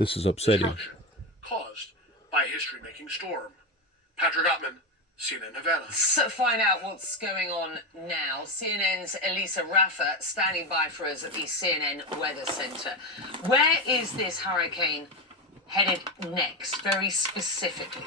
This is upsetting. Caused by a history-making storm. Patrick Ottman, CNN Havana. To find out what's going on now, CNN's Elisa Rafa standing by for us at the CNN Weather Center. Where is this hurricane headed next, very specifically?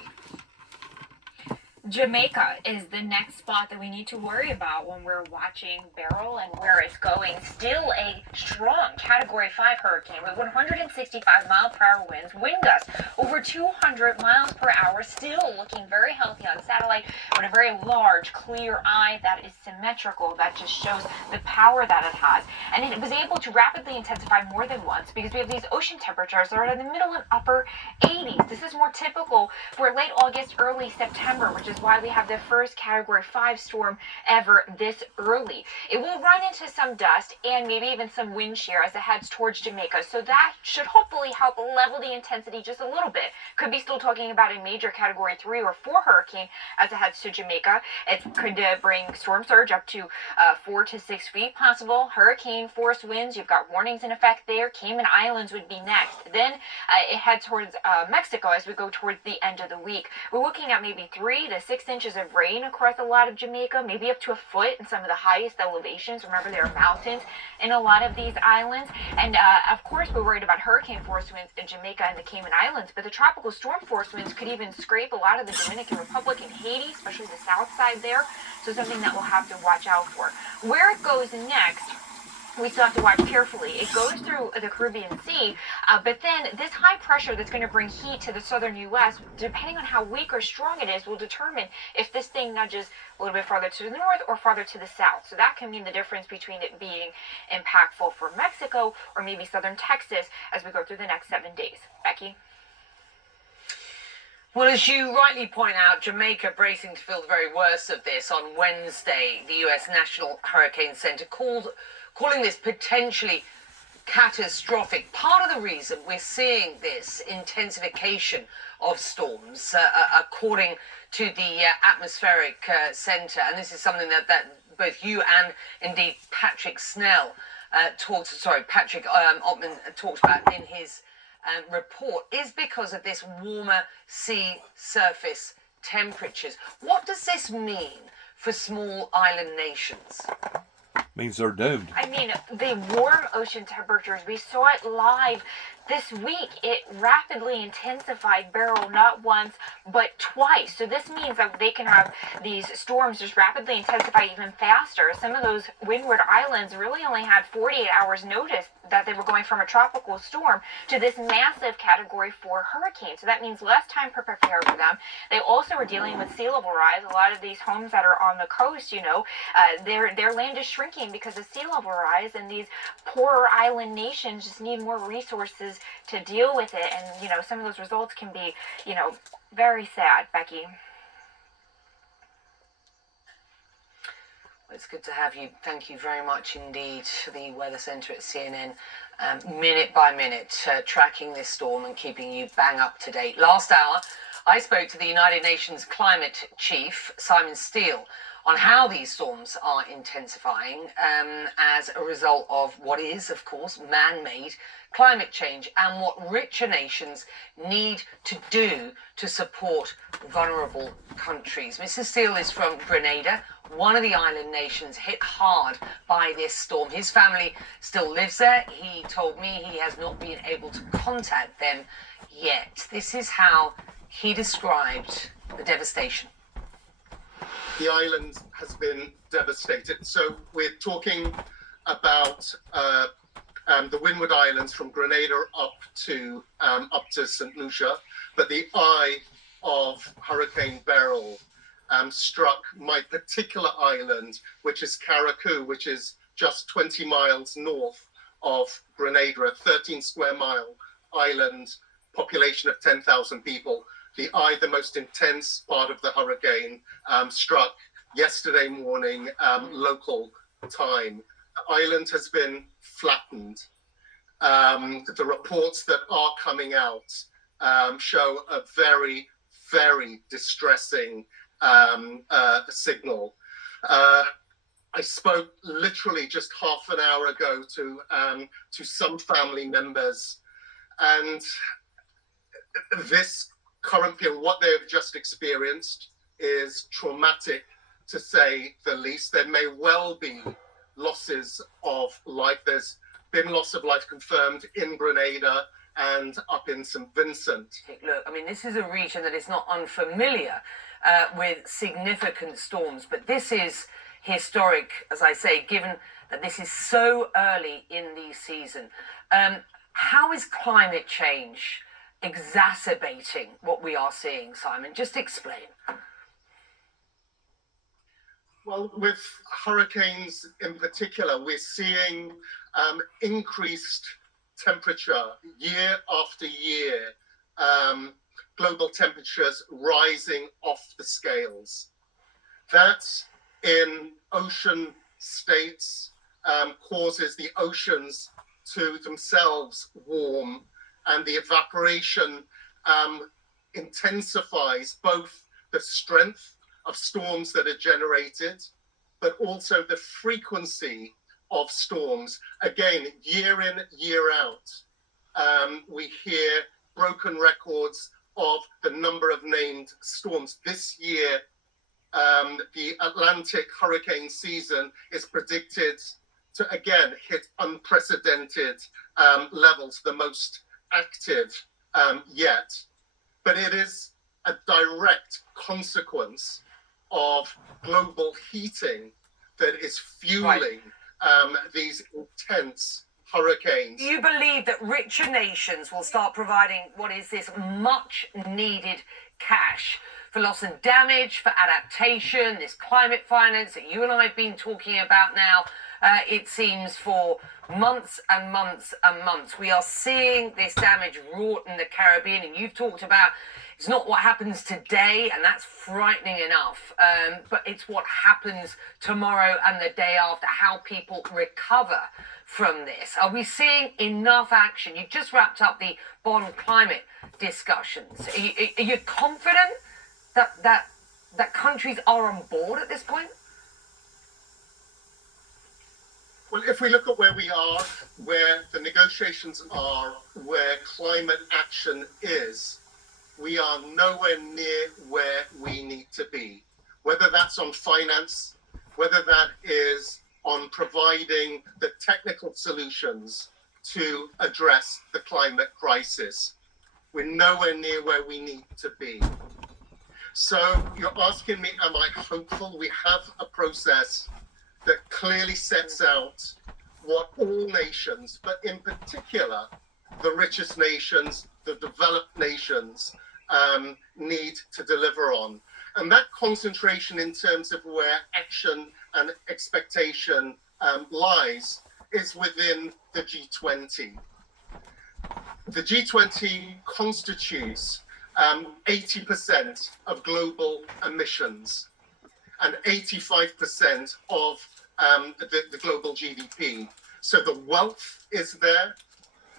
Jamaica is the next spot that we need to worry about when we're watching Beryl and where it's going. Still a strong Category 5 hurricane with 165-mile-per-hour winds, wind gusts over 200 miles per hour, still looking very healthy on satellite, with a very large, clear eye that is symmetrical, that just shows the power that it has. And it was able to rapidly intensify more than once because we have these ocean temperatures that are in the middle and upper 80s. This is more typical for late August, early September, which is why we have the first Category 5 storm ever this early. It will run into some dust and maybe even some wind shear as it heads towards Jamaica, so that should hopefully help level the intensity just a little bit. Could be still talking about a major Category 3 or 4 hurricane as it heads to Jamaica. It could bring storm surge up to 4 to 6 feet possible. Hurricane force winds, you've got warnings in effect there. Cayman Islands would be next. Then it heads towards Mexico as we go towards the end of the week. We're looking at maybe 3 to 6 inches of rain across a lot of Jamaica, maybe up to a foot in some of the highest elevations. Remember, there are mountains in a lot of these islands. And of course, we're worried about hurricane force winds in Jamaica and the Cayman Islands, but the tropical storm force winds could even scrape a lot of the Dominican Republic and Haiti, especially the south side there. So something that we'll have to watch out for. Where it goes next, we still have to watch carefully. It goes through the Caribbean Sea, but then this high pressure that's going to bring heat to the southern U.S., depending on how weak or strong it is, will determine if this thing nudges a little bit farther to the north or farther to the south. So that can mean the difference between it being impactful for Mexico or maybe southern Texas as we go through the next 7 days. Becky? Well, as you rightly point out, Jamaica bracing to feel the very worst of this. On Wednesday, the U.S. National Hurricane Center calling this potentially catastrophic. Part of the reason we're seeing this intensification of storms, according to the atmospheric center, and this is something that both you and indeed Patrick Ottman talked about in his report, is because of this warmer sea surface temperatures. What does this mean for small island nations? Means they're doomed. I mean, the warm ocean temperatures, we saw it live this week. It rapidly intensified Beryl not once, but twice. So this means that they can have these storms just rapidly intensify even faster. Some of those windward islands really only had 48 hours notice that they were going from a tropical storm to this massive Category 4 hurricane. So that means less time to prepare for them. They also are dealing with sea level rise. A lot of these homes that are on the coast, their land is shrinking because of sea level rise, and these poorer island nations just need more resources to deal with it. And, some of those results can be, very sad, Becky. It's good to have you. Thank you very much indeed. The Weather Centre at CNN, minute by minute, tracking this storm and keeping you bang up to date. Last hour, I spoke to the United Nations Climate Chief, Simon Steele, on how these storms are intensifying as a result of what is, of course, man-made climate change, and what richer nations need to do to support vulnerable countries. Mr. Steele is from Grenada, one of the island nations hit hard by this storm. His family still lives there. He told me he has not been able to contact them yet. This is how he described the devastation. The island has been devastated. So we're talking about the Windward Islands from Grenada up to St. Lucia, but the eye of Hurricane Beryl struck my particular island, which is Carriacou, which is just 20 miles north of Grenada, a 13 square mile island, population of 10,000 people. The eye, the most intense part of the hurricane, struck yesterday morning, local time. The island has been flattened. The reports that are coming out show a very, very distressing signal. I spoke literally just half an hour ago to some family members, and this current period, what they have just experienced, is traumatic, to say the least. There may well be losses of life. There's been loss of life confirmed in Grenada and up in St. Vincent. Look, I mean, this is a region that is not unfamiliar with significant storms, but this is historic, as I say, given that this is so early in the season. How is climate change exacerbating what we are seeing, Simon? Just explain. Well, with hurricanes in particular, we're seeing increased temperature year after year, global temperatures rising off the scales. That in ocean states causes the oceans to themselves warm, and the evaporation intensifies both the strength of storms that are generated, but also the frequency of storms. Again, year in, year out, we hear broken records of the number of named storms. This year, the Atlantic hurricane season is predicted to again hit unprecedented levels, the most active yet. But it is a direct consequence of global heating that is fueling these intense hurricanes. Do you believe that richer nations will start providing what is this much needed cash for loss and damage, for adaptation, this climate finance that you and I have been talking about now, it seems, for months and months and months? We are seeing this damage wrought in the Caribbean, and you've talked about it's not what happens today, and that's frightening enough, but it's what happens tomorrow and the day after, how people recover from this. Are we seeing enough action? You've just wrapped up the Bonn climate discussions. Are you confident that countries are on board at this point? Well, if we look at where we are, where the negotiations are, where climate action is, we are nowhere near where we need to be. Whether that's on finance, whether that is on providing the technical solutions to address the climate crisis, we're nowhere near where we need to be. So you're asking me, am I hopeful? We have a process that clearly sets out what all nations, but in particular, the richest nations, the developed nations, need to deliver on. And that concentration in terms of where action and expectation lies is within the G20. The G20 constitutes 80% of global emissions and 85% of the global GDP. So the wealth is there,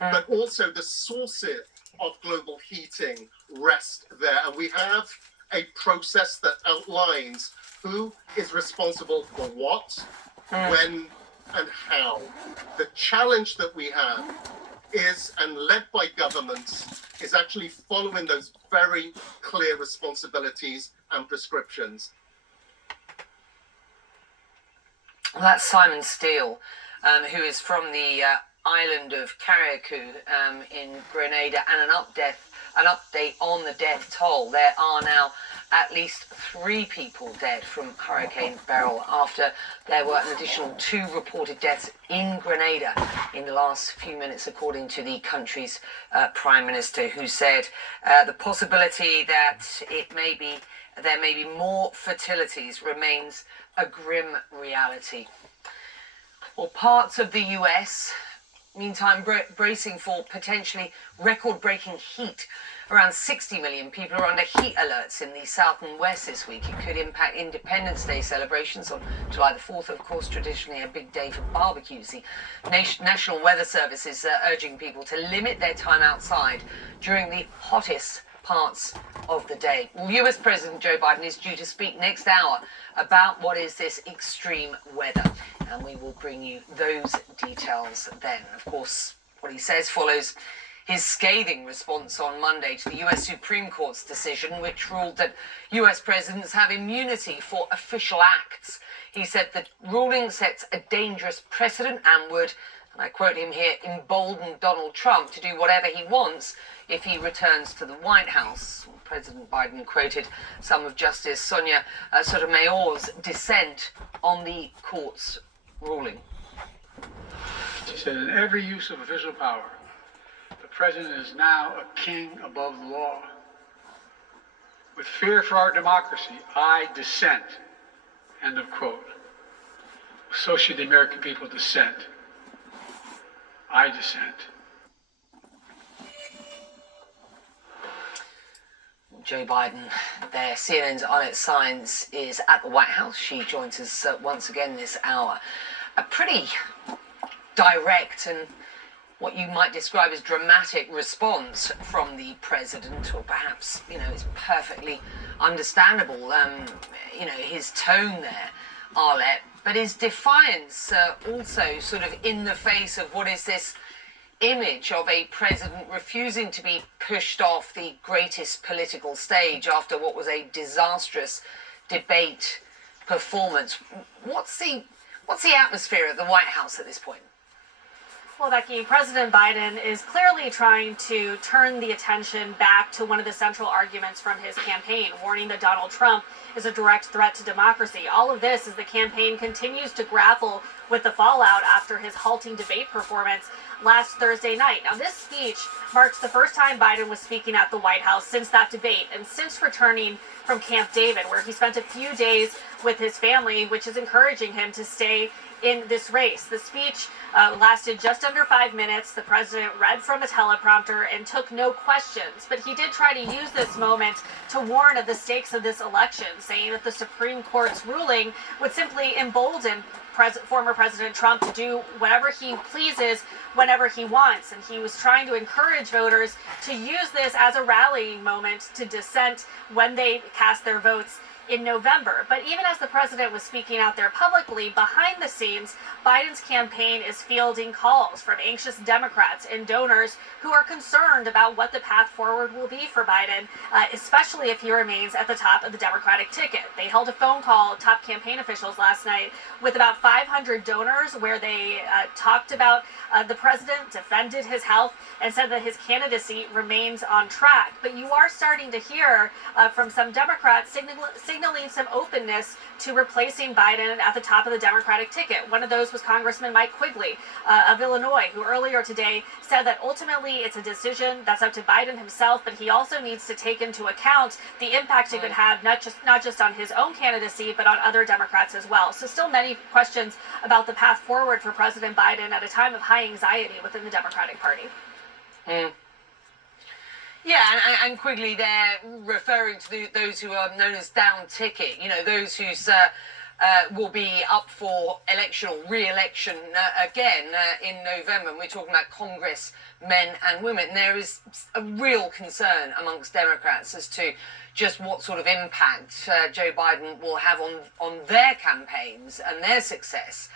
but also the sources of global heating rest there. And we have a process that outlines who is responsible for what, when, and how. The challenge that we have is, and led by governments, is actually following those very clear responsibilities and prescriptions. Well, that's Simon Steele, who is from the island of Carriacou in Grenada, and an update on the death toll. There are now at least 3 people dead from Hurricane Beryl, after there were an additional 2 reported deaths in Grenada in the last few minutes, according to the country's Prime Minister, who said the possibility that there may be more fatalities remains a grim reality. Well, parts of the US, meantime, bracing for potentially record-breaking heat. Around 60 million people are under heat alerts in the south and west this week. It could impact Independence Day celebrations on July the 4th, of course, traditionally a big day for barbecues. The National Weather Service is urging people to limit their time outside during the hottest parts of the day. Well, US President Joe Biden is due to speak next hour about what is this extreme weather, and we will bring you those details then. Of course, what he says follows his scathing response on Monday to the US Supreme Court's decision, which ruled that US presidents have immunity for official acts. He said the ruling sets a dangerous precedent and would, and I quote him here, embolden Donald Trump to do whatever he wants if he returns to the White House. President Biden quoted some of Justice Sonia Sotomayor's dissent on the court's ruling. She said, in every use of official power, the president is now a king above the law. With fear for our democracy, I dissent. End of quote. So should the American people dissent. I dissent. Joe Biden there. CNN's Arlette Saenz is at the White House. She joins us once again this hour. A pretty direct and what you might describe as dramatic response from the president, or perhaps, it's perfectly understandable, his tone there, Arlette, but his defiance also sort of in the face of what is this image of a president refusing to be pushed off the greatest political stage after what was a disastrous debate performance. What's the atmosphere at the White House at this point? Well, Becky, President Biden is clearly trying to turn the attention back to one of the central arguments from his campaign, warning that Donald Trump is a direct threat to democracy. All of this as the campaign continues to grapple with the fallout after his halting debate performance last Thursday night. Now, this speech marks the first time Biden was speaking at the White House since that debate and since returning from Camp David, where he spent a few days with his family, which is encouraging him to stay in this race. The speech lasted just under 5 minutes. The president read from a teleprompter and took no questions, but he did try to use this moment to warn of the stakes of this election, saying that the Supreme Court's ruling would simply embolden former President Trump to do whatever he pleases whenever he wants. And he was trying to encourage voters to use this as a rallying moment to dissent when they cast their votes in November. But even as the president was speaking out there publicly, behind the scenes, Biden's campaign is fielding calls from anxious Democrats and donors who are concerned about what the path forward will be for Biden, especially if he remains at the top of the Democratic ticket. They held a phone call, top campaign officials last night, with about 500 donors where they talked about the president, defended his health, and said that his candidacy remains on track. But you are starting to hear from some Democrats signaling some openness to replacing Biden at the top of the Democratic ticket. One of those was Congressman Mike Quigley of Illinois, who earlier today said that ultimately it's a decision that's up to Biden himself, but he also needs to take into account the impact it could have not just on his own candidacy, but on other Democrats as well. So still many questions about the path forward for President Biden at a time of high anxiety within the Democratic Party. Yeah, and Quigley there referring to those who are known as down ticket, those who will be up for election or re-election again in November. And we're talking about Congress, men and women. There is a real concern amongst Democrats as to just what sort of impact Joe Biden will have on their campaigns and their success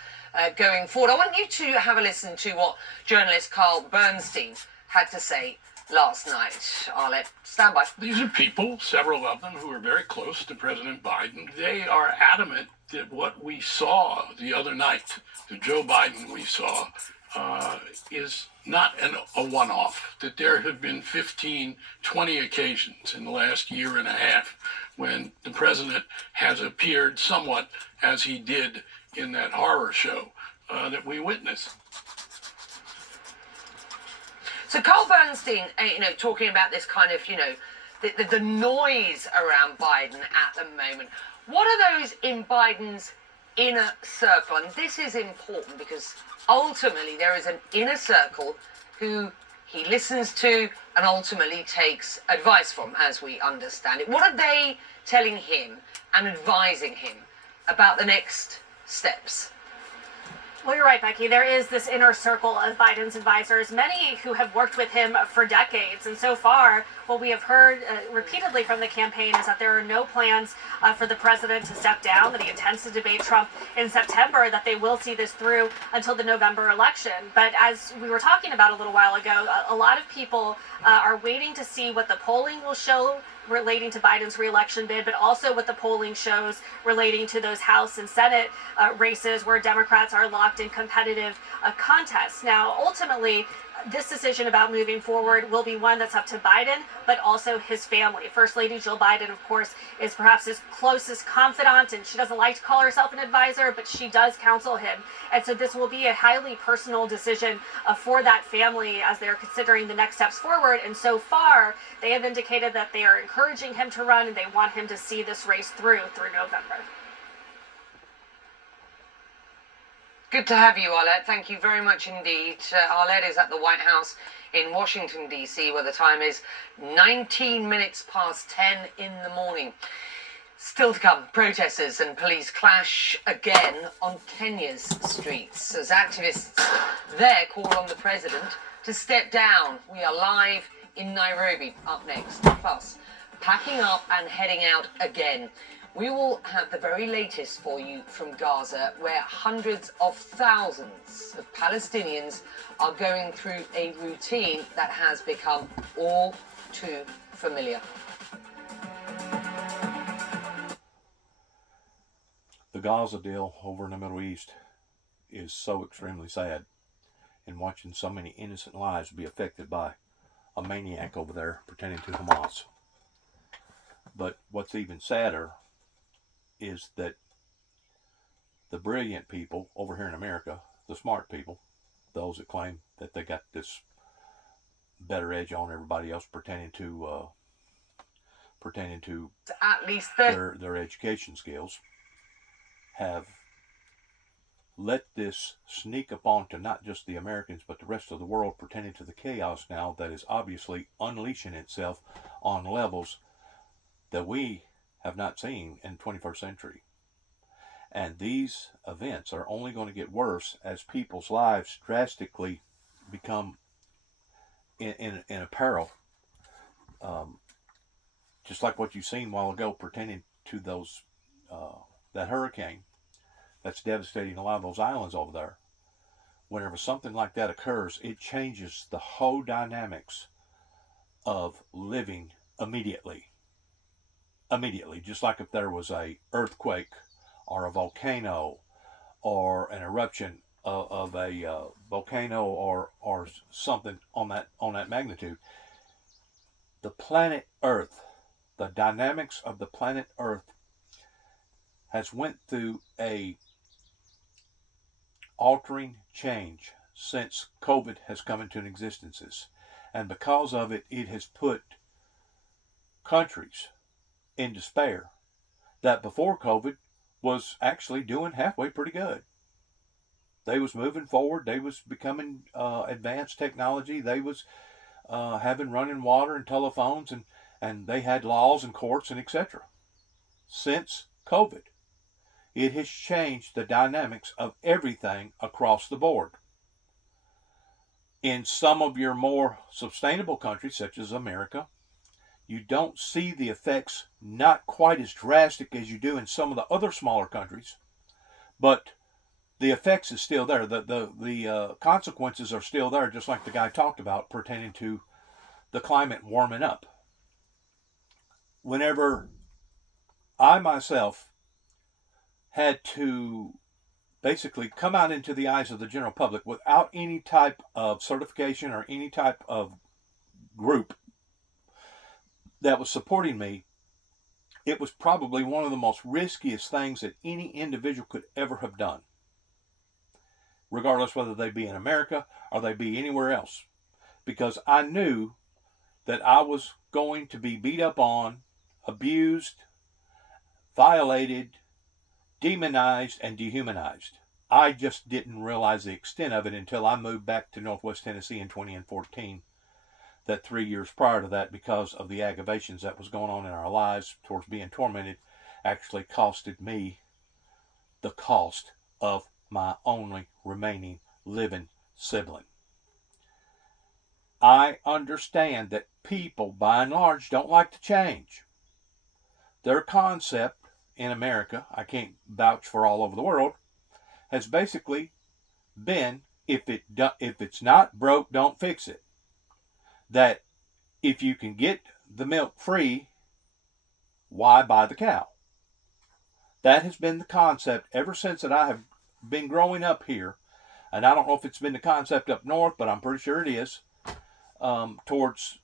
going forward. I want you to have a listen to what journalist Carl Bernstein had to say last night. Arlette, stand by. These are people, several of them, who are very close to President Biden. They are adamant that what we saw the other night, the Joe Biden we saw, is not a one-off, that there have been 15, 20 occasions in the last year and a half when the president has appeared somewhat as he did in that horror show that we witnessed. So Carl Bernstein, talking about this kind of, the noise around Biden at the moment. What are those in Biden's inner circle? And this is important because ultimately there is an inner circle who he listens to and ultimately takes advice from, as we understand it. What are they telling him and advising him about the next steps? Well, you're right, Becky. There is this inner circle of Biden's advisors, many who have worked with him for decades. And so far, what we have heard repeatedly from the campaign is that there are no plans for the president to step down, that he intends to debate Trump in September, that they will see this through until the November election. But as we were talking about a little while ago, a lot of people are waiting to see what the polling will show relating to Biden's reelection bid, but also what the polling shows relating to those House and Senate races where Democrats are locked in competitive contests. Now, ultimately, this decision about moving forward will be one that's up to Biden, but also his family. First Lady Jill Biden, of course, is perhaps his closest confidant, and she doesn't like to call herself an advisor, but she does counsel him. And so this will be a highly personal decision for that family as they're considering the next steps forward. And so far, they have indicated that they are encouraging him to run and they want him to see this race through November. Good to have you, Arlette. Thank you very much indeed. Arlette is at the White House in Washington, D.C., where the time is 19 minutes past 10 in the morning. Still to come, protesters and police clash again on Kenya's streets as activists there call on the president to step down. We are live in Nairobi. Up next, plus packing up and heading out again. We will have the very latest for you from Gaza, where hundreds of thousands of Palestinians are going through a routine that has become all too familiar. The Gaza deal over in the Middle East is so extremely sad, and watching so many innocent lives be affected by a maniac over there pretending to Hamas. But what's even sadder is that the brilliant people over here in America, the smart people, those that claim that they got this better edge on everybody else, pretending to at least their education skills, have let this sneak up onto not just the Americans but the rest of the world, pretending to the chaos now that is obviously unleashing itself on levels that we have not seen in the 21st century. And these events are only going to get worse as people's lives drastically become in a peril. Just like what you've seen a while ago pertaining to those that hurricane that's devastating a lot of those islands over there. Whenever something like that occurs, it changes the whole dynamics of living immediately, just like if there was a earthquake or a volcano or an eruption of a volcano or something on that magnitude. The planet Earth, the dynamics of the planet Earth has went through a altering change since COVID has come into existence, and because of it, it has put countries in despair that before COVID was actually doing halfway pretty good. They was moving forward. They was becoming advanced technology. They was having running water and telephones, and they had laws and courts and etc. Since COVID, it has changed the dynamics of everything across the board. In some of your more sustainable countries, such as America, you don't see the effects not quite as drastic as you do in some of the other smaller countries, but the effects is still there. The consequences are still there, just like the guy talked about pertaining to the climate warming up. Whenever I myself had to basically come out into the eyes of the general public without any type of certification or any type of group that was supporting me, it was probably one of the most riskiest things that any individual could ever have done, regardless whether they be in America or they be anywhere else, because I knew that I was going to be beat up on, abused, violated, demonized, and dehumanized. I just didn't realize the extent of it until I moved back to Northwest Tennessee in 2014. That 3 years prior to that, because of the aggravations that was going on in our lives towards being tormented, actually costed me the cost of my only remaining living sibling. I understand that people, by and large, don't like to change. Their concept in America, I can't vouch for all over the world, has basically been, if it's not broke, don't fix it. That if you can get the milk free, why buy the cow? That has been the concept ever since that I have been growing up here. And I don't know if it's been the concept up north, but I'm pretty sure it is. Towards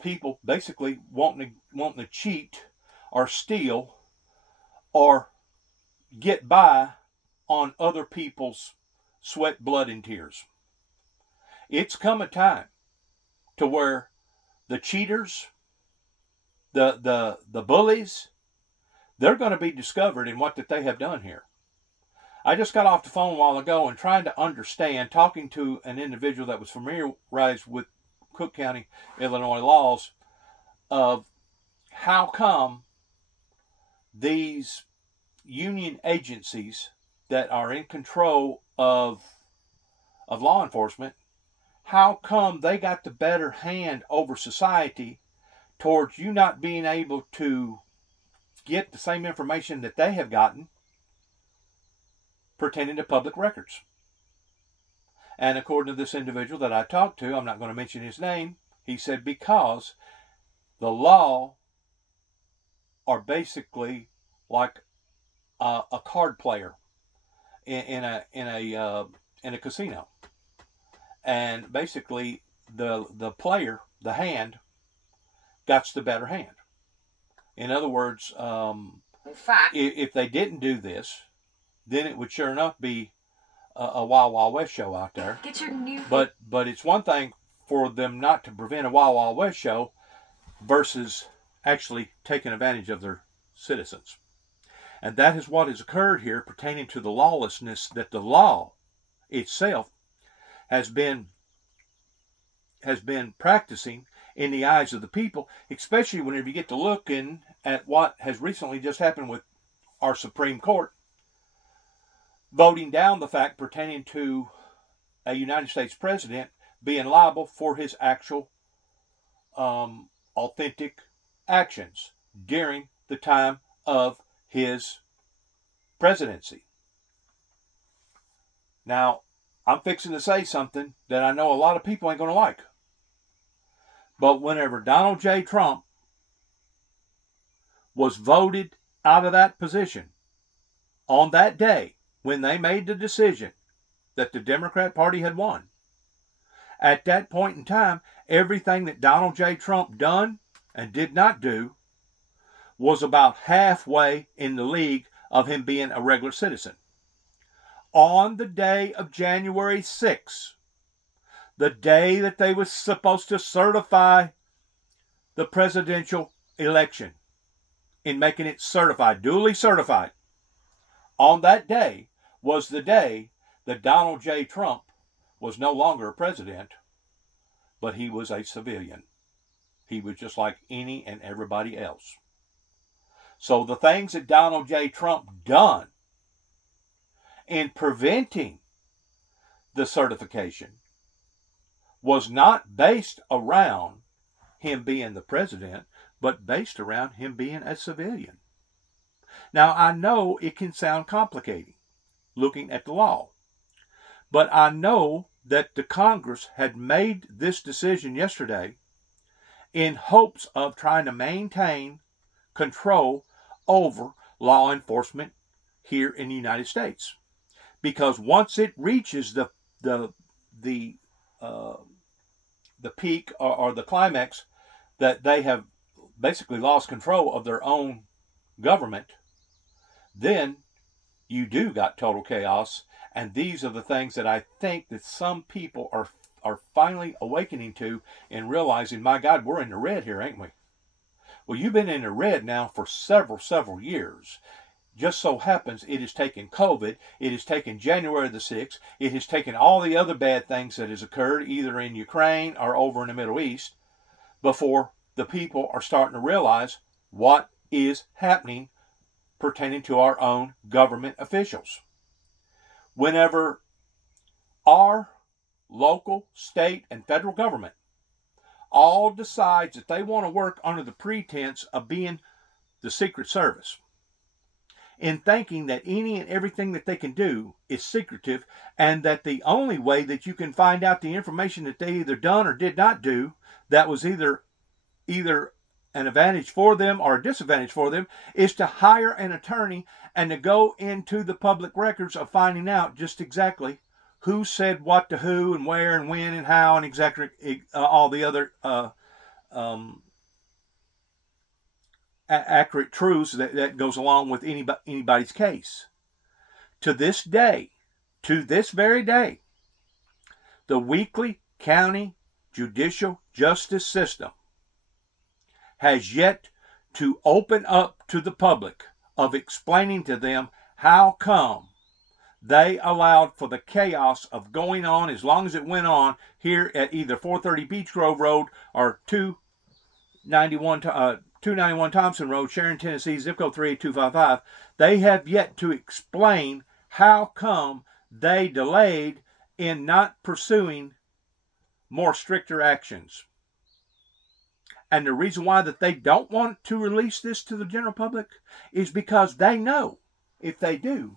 people basically wanting to cheat or steal or get by on other people's sweat, blood, and tears. It's come a time to where the cheaters, the bullies, they're going to be discovered in what that they have done here. I just got off the phone a while ago and trying to understand, talking to an individual that was familiarized with Cook County, Illinois laws, of how come these union agencies that are in control of law enforcement, how come they got the better hand over society towards you not being able to get the same information that they have gotten pertaining to public records. And according to this individual that I talked to, I'm not going to mention his name, he said because the law are basically like a card player in a casino, and basically the player, the hand, got the better hand. In other words, In fact, if they didn't do this, then it would sure enough be a Wild Wild West show out there. Get your new. But it's one thing for them not to prevent a Wild Wild West show versus actually taking advantage of their citizens. And that is what has occurred here pertaining to the lawlessness that the law itself has been practicing in the eyes of the people, especially whenever you get to looking at what has recently just happened with our Supreme Court voting down the fact pertaining to a United States president being liable for his actual authentic actions during the time of his presidency. Now, I'm fixing to say something that I know a lot of people ain't going to like. But whenever Donald J. Trump was voted out of that position on that day when they made the decision that the Democrat Party had won, at that point in time, everything that Donald J. Trump done and did not do was about halfway in the league of him being a regular citizen. On the day of January 6th, the day that they were supposed to certify the presidential election, in making it certified, duly certified, on that day was the day that Donald J. Trump was no longer a president, but he was a civilian. He was just like any and everybody else. So the things that Donald J. Trump done in preventing the certification was not based around him being the president, but based around him being a civilian. Now, I know it can sound complicating looking at the law, but I know that the Congress had made this decision yesterday in hopes of trying to maintain control over law enforcement here in the United States. Because once it reaches the peak or the climax that they have basically lost control of their own government, then you do got total chaos. And these are the things that I think that some people are finally awakening to and realizing, my God, we're in the red here, ain't we? Well, you've been in the red now for several years. Just so happens it has taken COVID, it has taken January the 6th, it has taken all the other bad things that has occurred either in Ukraine or over in the Middle East before the people are starting to realize what is happening pertaining to our own government officials. Whenever our local, state, and federal government all decides that they want to work under the pretense of being the Secret Service, in thinking that any and everything that they can do is secretive, and that the only way that you can find out the information that they either done or did not do that was either an advantage for them or a disadvantage for them is to hire an attorney and to go into the public records of finding out just exactly who said what to who and where and when and how and exactly all the other accurate truths that goes along with anybody's case. To this very day, the weekly county judicial justice system has yet to open up to the public of explaining to them how come they allowed for the chaos of going on as long as it went on here at either 430 Beach Grove Road or 291 Thompson Road, Sharon, Tennessee, zip code 38255. They have yet to explain how come they delayed in not pursuing more stricter actions. And the reason why that they don't want to release this to the general public is because they know if they do,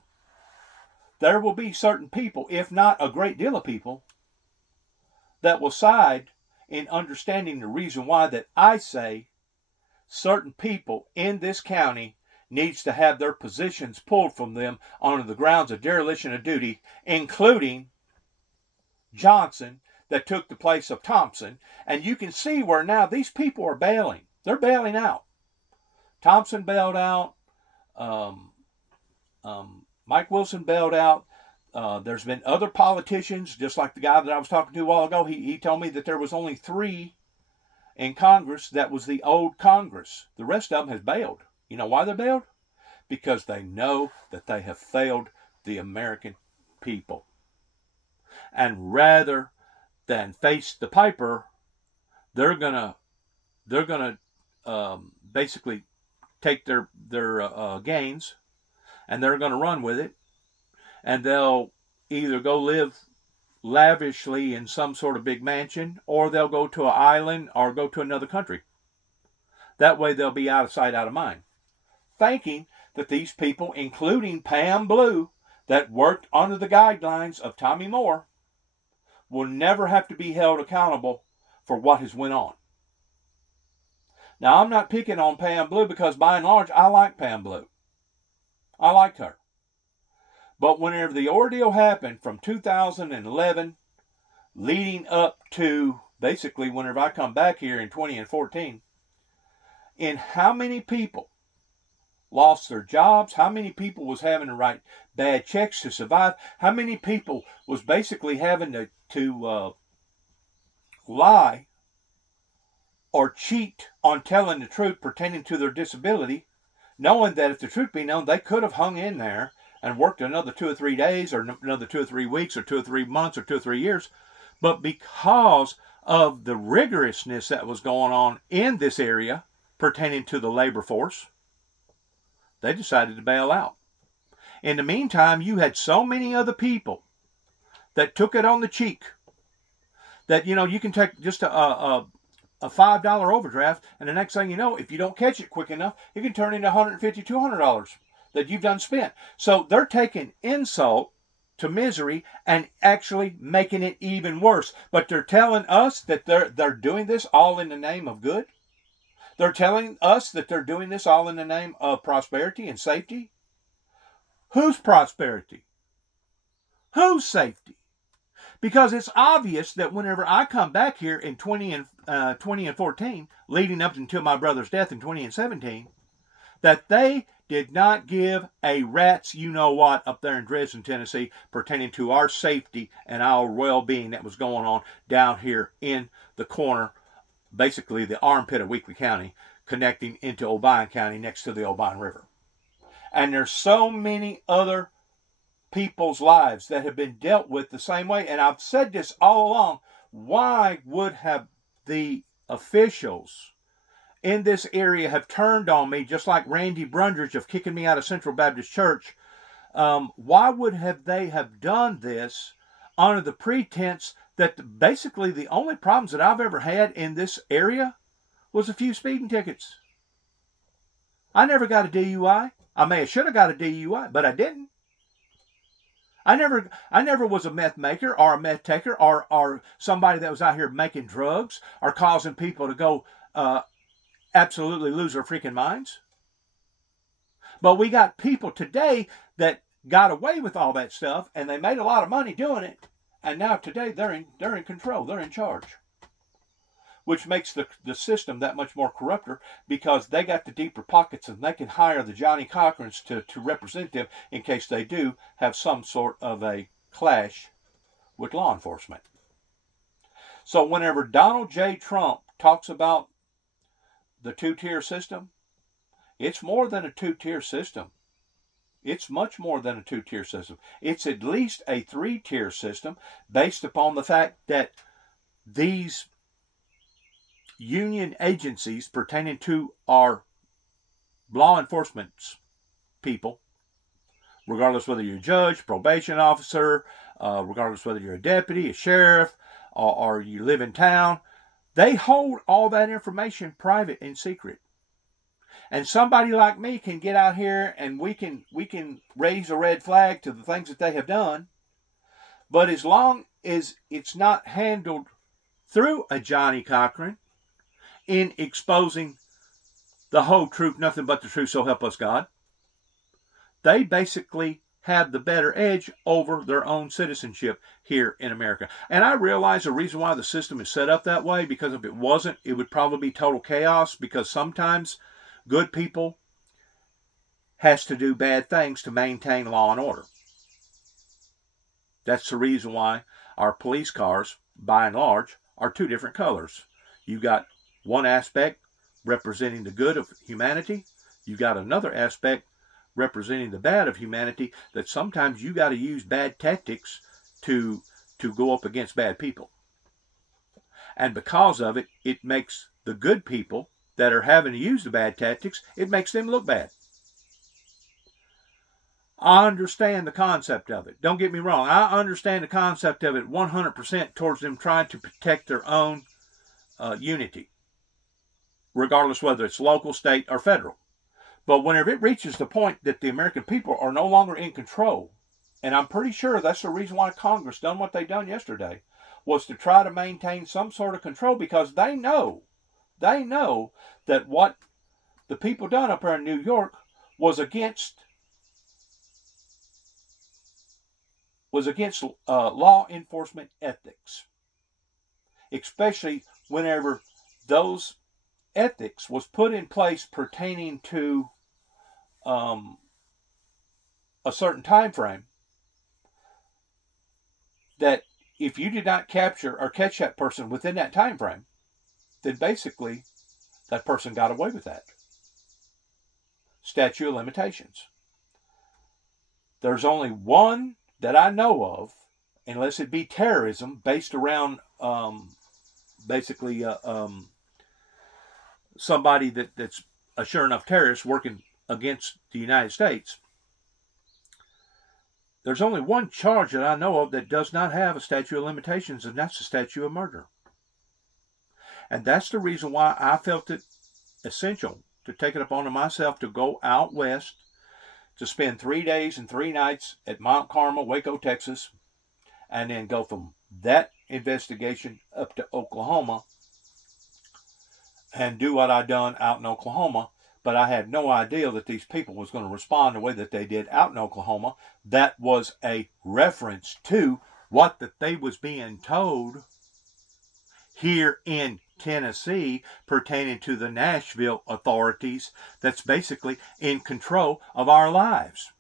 there will be certain people, if not a great deal of people, that will side in understanding the reason why that I say certain people in this county needs to have their positions pulled from them on the grounds of dereliction of duty, including Johnson, that took the place of Thompson. And you can see where now these people are bailing. They're bailing out. Thompson bailed out. Mike Wilson bailed out. There's been other politicians, just like the guy that I was talking to a while ago. He told me that there was only 3 in Congress that was the old Congress. The rest of them has bailed. You know why they bailed? Because they know that they have failed the American people. And rather than face the piper, they're gonna basically take their gains, and they're gonna run with it, and they'll either go live lavishly in some sort of big mansion, or they'll go to an island or go to another country. That way they'll be out of sight, out of mind, thinking that these people, including Pam Blue, that worked under the guidelines of Tommy Moore, will never have to be held accountable for what has went on. Now, I'm not picking on Pam Blue because by and large, I like Pam Blue. I liked her. But whenever the ordeal happened from 2011 leading up to basically whenever I come back here in 2014, in how many people lost their jobs, how many people was having to write bad checks to survive, how many people was basically having to lie or cheat on telling the truth pertaining to their disability, knowing that if the truth be known, they could have hung in there and worked another 2 or 3 days or another 2 or 3 weeks or 2 or 3 months or 2 or 3 years. But because of the rigorousness that was going on in this area pertaining to the labor force, they decided to bail out. In the meantime, you had so many other people that took it on the cheek that, you can take just a $5 overdraft, and the next thing you know, if you don't catch it quick enough, it can turn into $150, $200 that you've done spent. So they're taking insult to misery and actually making it even worse. But they're telling us that they're doing this all in the name of good. They're telling us that they're doing this all in the name of prosperity and safety. Whose prosperity? Whose safety? Because it's obvious that whenever I come back here in 2014, leading up until my brother's death in 2017, that they did not give a rat's you-know-what up there in Dresden, Tennessee, pertaining to our safety and our well-being that was going on down here in the corner, basically the armpit of Weakley County, connecting into Obion County next to the Obion River. And there's so many other people's lives that have been dealt with the same way. And I've said this all along. Why would have the officials in this area have turned on me, just like Randy Brundridge of kicking me out of Central Baptist Church? Why would they have done this under the pretense that basically the only problems that I've ever had in this area was a few speeding tickets. I never got a DUI. I should have got a DUI, but I didn't. I never was a meth maker or a meth taker or somebody that was out here making drugs or causing people to go absolutely lose their freaking minds. But we got people today that got away with all that stuff, and they made a lot of money doing it. And now today they're in control. They're in charge, which makes the system that much more corrupter, because they got the deeper pockets and they can hire the Johnny Cochrans to represent them in case they do have some sort of a clash with law enforcement. So whenever Donald J. Trump talks about the two-tier system, it's more than a two-tier system. It's much more than a two-tier system. It's at least a three-tier system based upon the fact that these union agencies pertaining to our law enforcement people, regardless whether you're a judge, probation officer, regardless whether you're a deputy, a sheriff, or you live in town, they hold all that information private and secret. And somebody like me can get out here and we can raise a red flag to the things that they have done. But as long as it's not handled through a Johnny Cochran in exposing the whole truth, nothing but the truth, so help us God, they basically have the better edge over their own citizenship here in America. And I realize the reason why the system is set up that way, because if it wasn't, it would probably be total chaos, because sometimes good people has to do bad things to maintain law and order. That's the reason why our police cars, by and large, are two different colors. You got one aspect representing the good of humanity. You got another aspect representing the bad of humanity, that sometimes you got to use bad tactics to go up against bad people. And because of it, it makes the good people that are having to use the bad tactics, it makes them look bad. I understand the concept of it. Don't get me wrong. I understand the concept of it 100% towards them trying to protect their own unity, regardless whether it's local, state, or federal. But whenever it reaches the point that the American people are no longer in control, and I'm pretty sure that's the reason why Congress done what they done yesterday, was to try to maintain some sort of control, because they know that what the people done up there in New York was against law enforcement ethics, especially whenever those ethics was put in place pertaining to a certain time frame, that if you did not capture or catch that person within that time frame, then basically that person got away with that. Statute of limitations. There's only one that I know of, unless it be terrorism based around somebody that's a sure enough terrorist working against the United States. There's only one charge that I know of that does not have a statute of limitations, and that's the statute of murder. And that's the reason why I felt it essential to take it upon myself to go out west, to spend 3 days and 3 nights at Mount Carmel, Waco, Texas, and then go from that investigation up to Oklahoma and do what I done out in Oklahoma. But I had no idea that these people was going to respond the way that they did out in Oklahoma. That was a reference to what that they was being told here in Tennessee pertaining to the Nashville authorities that's basically in control of our lives.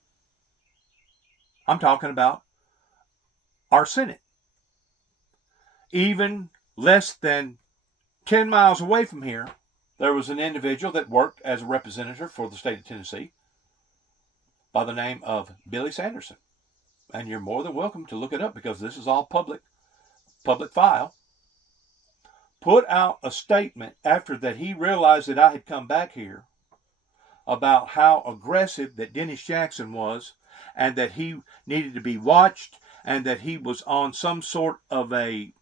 I'm talking about our Senate. Even less than 10 miles away from here, there was an individual that worked as a representative for the state of Tennessee by the name of Billy Sanderson. And you're more than welcome to look it up, because this is all public file. Put out a statement after that he realized that I had come back here about how aggressive that Dennis Jackson was, and that he needed to be watched, and that he was on some sort of a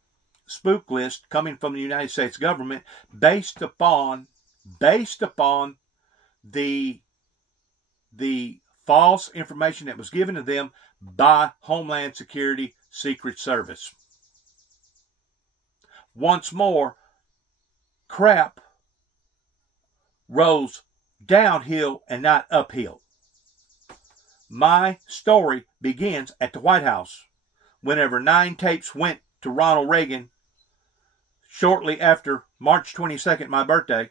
spook list coming from the United States government based upon the false information that was given to them by Homeland Security Secret Service. Once more, crap rose downhill and not uphill. My story begins at the White House whenever 9 tapes went to Ronald Reagan shortly after March 22nd, my birthday,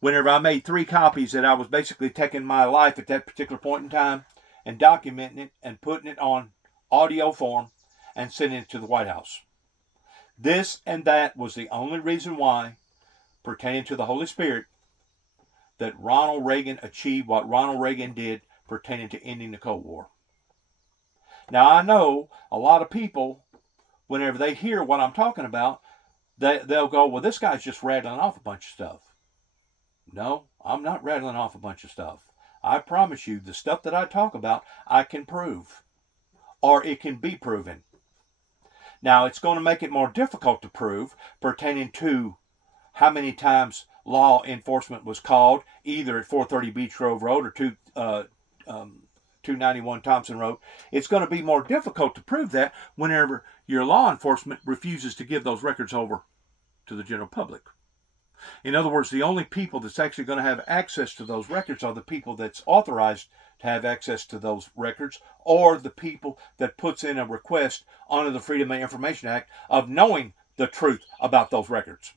whenever I made 3 copies that I was basically taking my life at that particular point in time and documenting it and putting it on audio form and sending it to the White House. This and that was the only reason why, pertaining to the Holy Spirit, that Ronald Reagan achieved what Ronald Reagan did pertaining to ending the Cold War. Now, I know a lot of people, whenever they hear what I'm talking about, they'll go, well, this guy's just rattling off a bunch of stuff. No, I'm not rattling off a bunch of stuff. I promise you, the stuff that I talk about, I can prove, or it can be proven. Now, it's going to make it more difficult to prove pertaining to how many times law enforcement was called, either at 430 Beach Grove Road or 291 Thompson Road. It's going to be more difficult to prove that whenever your law enforcement refuses to give those records over to the general public. In other words, the only people that's actually going to have access to those records are the people that's authorized to have access to those records, or the people that puts in a request under the Freedom of Information Act of knowing the truth about those records.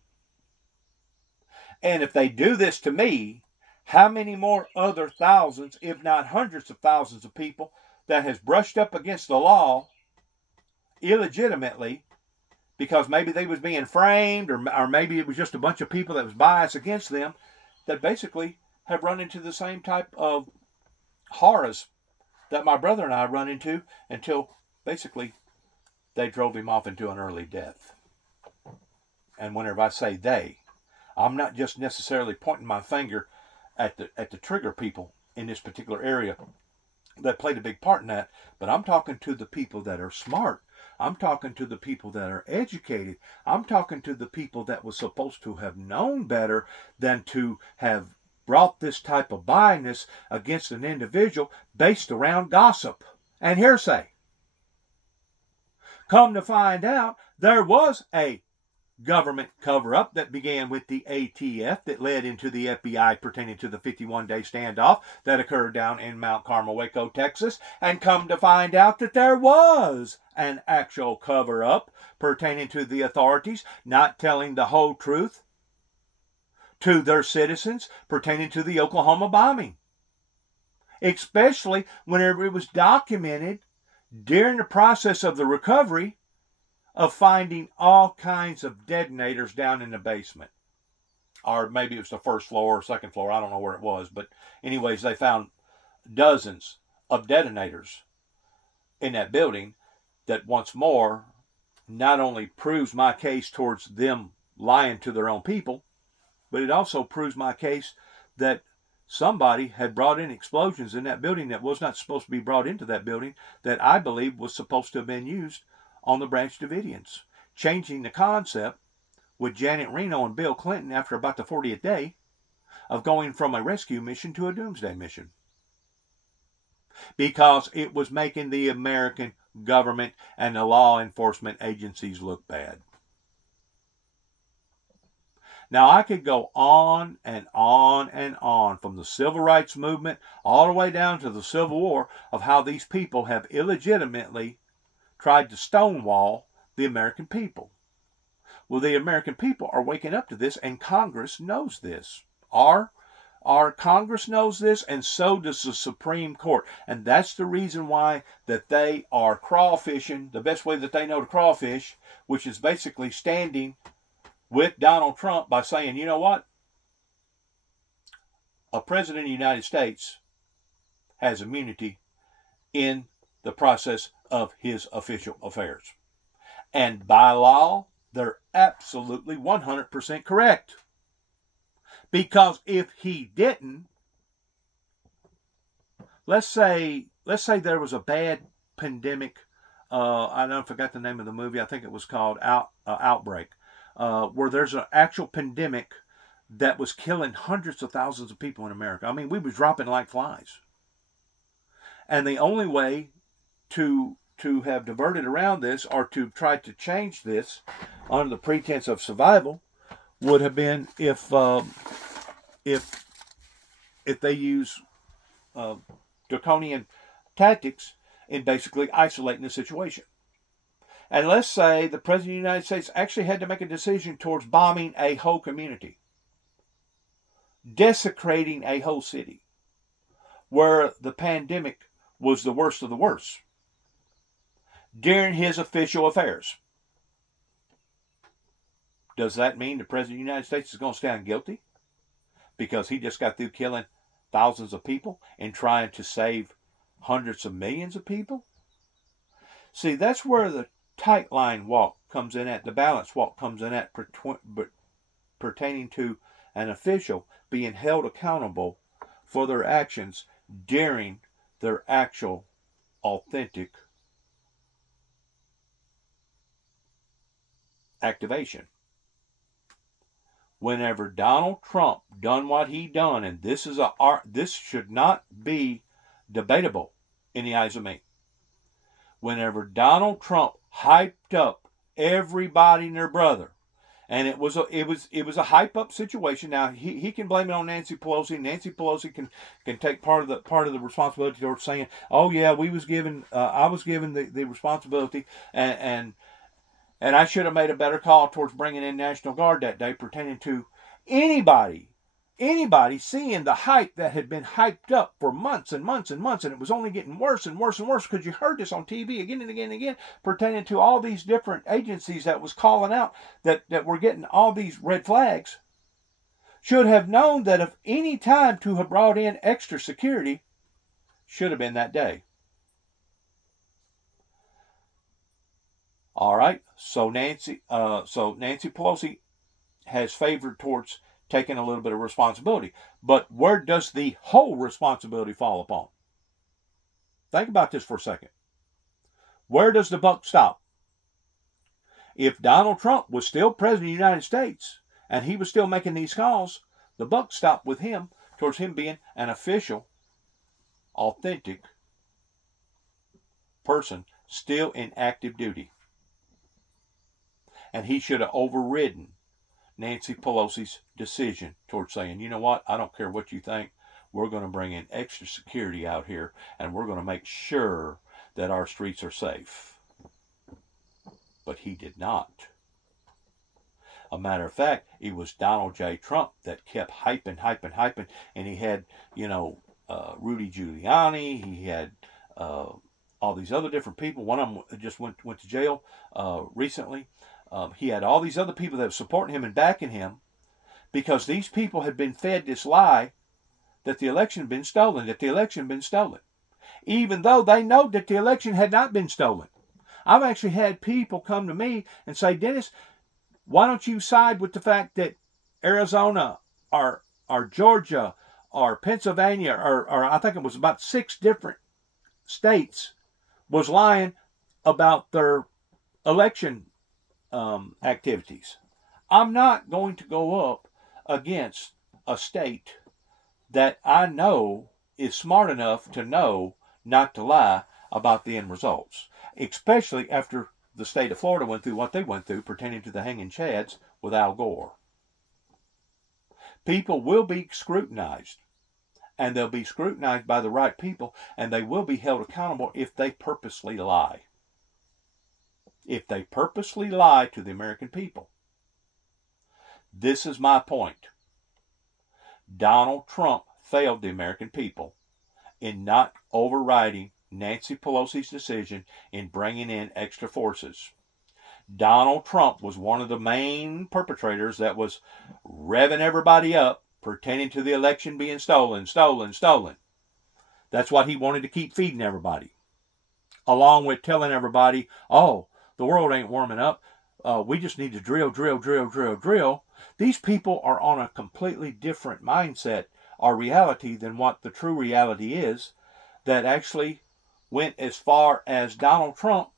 And if they do this to me, how many more other thousands, if not hundreds of thousands of people that has brushed up against the law illegitimately, because maybe they was being framed, or maybe it was just a bunch of people that was biased against them, that basically have run into the same type of horrors that my brother and I run into, until basically they drove him off into an early death. And whenever I say they, I'm not just necessarily pointing my finger at the trigger people in this particular area that played a big part in that, but I'm talking to the people that are smart. I'm talking to the people that are educated. I'm talking to the people that was supposed to have known better than to have brought this type of bias against an individual based around gossip and hearsay. Come to find out, there was a government cover-up that began with the ATF that led into the FBI pertaining to the 51-day standoff that occurred down in Mount Carmel, Waco, Texas. And come to find out that there was an actual cover-up pertaining to the authorities not telling the whole truth to their citizens pertaining to the Oklahoma bombing. Especially whenever it was documented during the process of the recovery of finding all kinds of detonators down in the basement. Or maybe it was the first floor or second floor. I don't know where it was. But anyways, they found dozens of detonators in that building that once more not only proves my case towards them lying to their own people, but it also proves my case that somebody had brought in explosions in that building that was not supposed to be brought into that building, that I believe was supposed to have been used on the Branch Davidians, changing the concept with Janet Reno and Bill Clinton after about the 40th day of going from a rescue mission to a doomsday mission. Because it was making the American government and the law enforcement agencies look bad. Now, I could go on and on and on from the civil rights movement all the way down to the Civil War of how these people have illegitimately tried to stonewall the American people. Well, the American people are waking up to this, and Congress knows this. Our Congress knows this, and so does the Supreme Court. And that's the reason why that they are crawfishing the best way that they know to crawfish, which is basically standing with Donald Trump by saying, you know what? A president of the United States has immunity in the process of his official affairs. And by law, they're absolutely 100% correct. Because if he didn't, let's say there was a bad pandemic I don't forgot the name of the movie. I think it was called Outbreak, where there's an actual pandemic that was killing hundreds of thousands of people in America. I mean, we was dropping like flies. And the only way to have diverted around this or to try to change this under the pretense of survival would have been if they use draconian tactics in basically isolating the situation. And let's say the President of the United States actually had to make a decision towards bombing a whole community, desecrating a whole city, where the pandemic was the worst of the worst during his official affairs. Does that mean the President of the United States is going to stand guilty because he just got through killing thousands of people and trying to save hundreds of millions of people? See, that's where the tight line walk comes in at, the balance walk comes in at, pertaining to an official being held accountable for their actions during their actual authentic activation. Whenever Donald Trump done what he done, and this should not be debatable in the eyes of me. Whenever Donald Trump hyped up everybody and their brother, and it was a hype up situation. Now he can blame it on Nancy Pelosi. Nancy Pelosi can take part of the responsibility towards saying, "Oh yeah, I was given the responsibility, and I should have made a better call towards bringing in National Guard that day," pertaining to anybody seeing the hype that had been hyped up for months and months and months, and it was only getting worse and worse and worse because you heard this on TV again and again and again, pertaining to all these different agencies that was calling out that were getting all these red flags, should have known that if any time to have brought in extra security should have been that day. All right, so Nancy Pelosi has favored towards taking a little bit of responsibility. But where does the whole responsibility fall upon? Think about this for a second. Where does the buck stop? If Donald Trump was still president of the United States and he was still making these calls, the buck stopped with him towards him being an official, authentic person still in active duty. And he should have overridden Nancy Pelosi's decision towards saying, you know what, I don't care what you think, we're going to bring in extra security out here and we're going to make sure that our streets are safe. But he did not. A matter of fact, it was Donald J. Trump that kept hyping, and he had, Rudy Giuliani, he had all these other different people. One of them just went to jail recently. He had all these other people that were supporting him and backing him because these people had been fed this lie that the election had been stolen, even though they know that the election had not been stolen. I've actually had people come to me and say, Dennis, why don't you side with the fact that Arizona or Georgia or Pennsylvania or I think it was about 6 different states was lying about their election activities. I'm not going to go up against a state that I know is smart enough to know not to lie about the end results, especially after the state of Florida went through what they went through pertaining to the hanging chads with Al Gore. People will be scrutinized, and they'll be scrutinized by the right people, and they will be held accountable if they purposely lie. If they purposely lie to the American people. This is my point. Donald Trump failed the American people in not overriding Nancy Pelosi's decision in bringing in extra forces. Donald Trump was one of the main perpetrators that was revving everybody up pertaining to the election being stolen. That's what he wanted to keep feeding everybody. Along with telling everybody, oh, the world ain't warming up. We just need to drill. These people are on a completely different mindset or reality than what the true reality is, that actually went as far as Donald Trump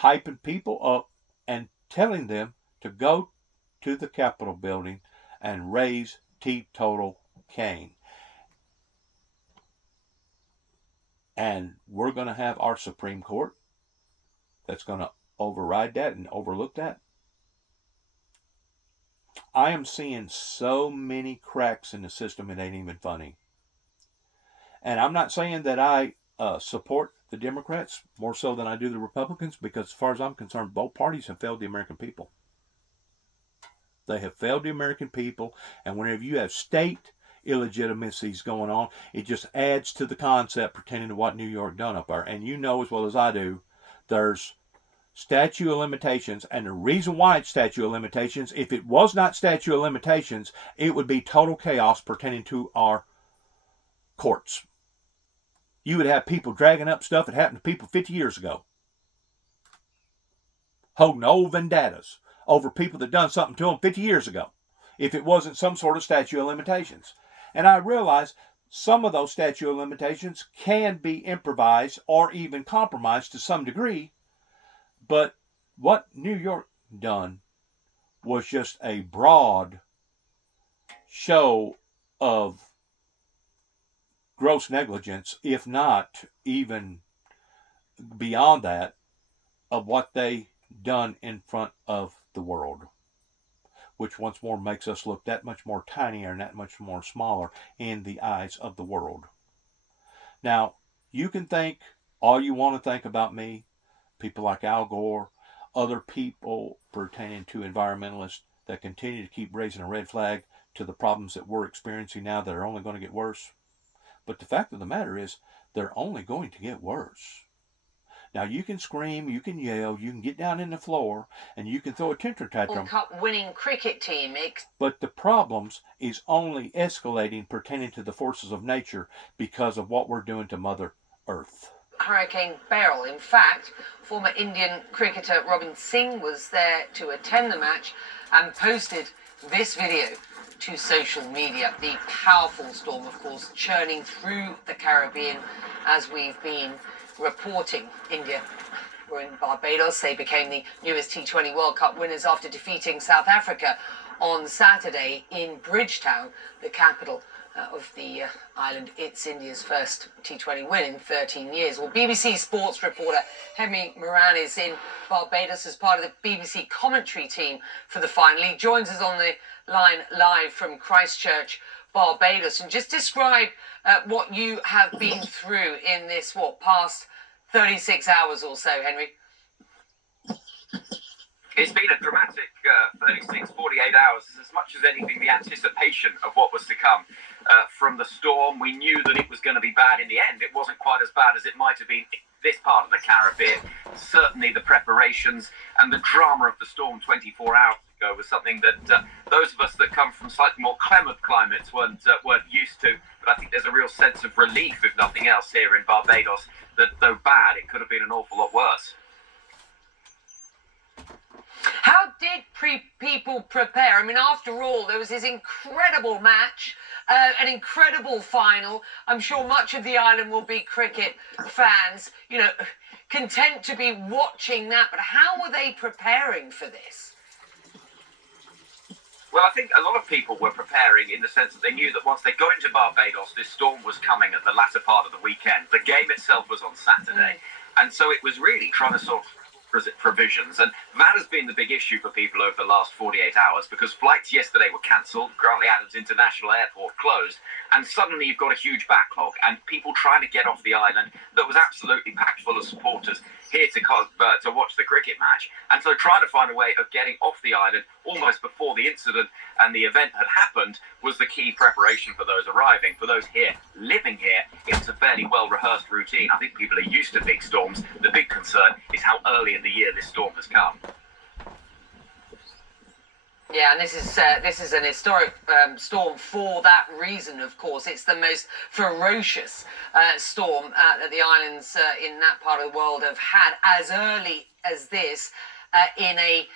hyping people up and telling them to go to the Capitol building and raise teetotal Cain. And we're going to have our Supreme Court that's going to override that and overlook that. I am seeing so many cracks in the system, it ain't even funny. And I'm not saying that I support the Democrats more so than I do the Republicans, because as far as I'm concerned, both parties have failed the American people. They have failed the American people, and whenever you have state illegitimacies going on, it just adds to the concept pertaining to what New York done up there. And you know as well as I do, there's statute of limitations, and the reason why it's statute of limitations, if it was not statute of limitations, it would be total chaos pertaining to our courts. You would have people dragging up stuff that happened to people 50 years ago, holding old vendettas over people that done something to them 50 years ago, if it wasn't some sort of statute of limitations. And I realize some of those statute of limitations can be improvised or even compromised to some degree, but what New York done was just a broad show of gross negligence, if not even beyond that, of what they done in front of the world, which once more makes us look that much more tinier and that much more smaller in the eyes of the world. Now, you can think all you want to think about me, people like Al Gore, other people pertaining to environmentalists that continue to keep raising a red flag to the problems that we're experiencing now that are only going to get worse. But the fact of the matter is, they're only going to get worse. Now, you can scream, you can yell, you can get down in the floor, and you can throw a temper tantrum. Cup winning cricket team. But the problems is only escalating pertaining to the forces of nature because of what we're doing to Mother Earth. Hurricane Beryl. In fact, former Indian cricketer Robin Singh was there to attend the match and posted this video to social media. The powerful storm, of course, churning through the Caribbean as we've been reporting. India were in Barbados. They became the newest T20 World Cup winners after defeating South Africa on Saturday in Bridgetown, the capital of the island. It's India's first T20 win in 13 years. Well, BBC Sports reporter Hemi Moran is in Barbados as part of the BBC commentary team for the final. He joins us on the line live from Christchurch, Barbados. And just describe what you have been through in this, past 36 hours or so, Henry. It's been a dramatic 36, 48 hours. As much as anything, the anticipation of what was to come from the storm. We knew that it was going to be bad in the end. It wasn't quite as bad as it might have been in this part of the Caribbean. Certainly the preparations and the drama of the storm 24 hours ago was something that those of us that come from slightly more clement climates weren't used to. But I think there's a real sense of relief, if nothing else, here in Barbados, that though bad, it could have been an awful lot worse. How did people prepare? I mean, after all, there was this incredible match, an incredible final. I'm sure much of the island will be cricket fans, content to be watching that. But how were they preparing for this? Well, I think a lot of people were preparing in the sense that they knew that once they got into Barbados, this storm was coming at the latter part of the weekend. The game itself was on Saturday. And so it was really trying to sort of provisions, and that has been the big issue for people over the last 48 hours because flights yesterday were cancelled, Grantley Adams International Airport closed, and suddenly you've got a huge backlog and people trying to get off the island that was absolutely packed full of supporters here to watch the cricket match. And so trying to find a way of getting off the island almost before the incident and the event had happened was the key preparation for those arriving. For those here, living here, it's a fairly well-rehearsed routine. I think people are used to big storms. The big concern is how early in the year this storm has come. Yeah, and this is an historic storm for that reason, of course. It's the most ferocious storm that the islands in that part of the world have had as early as this in a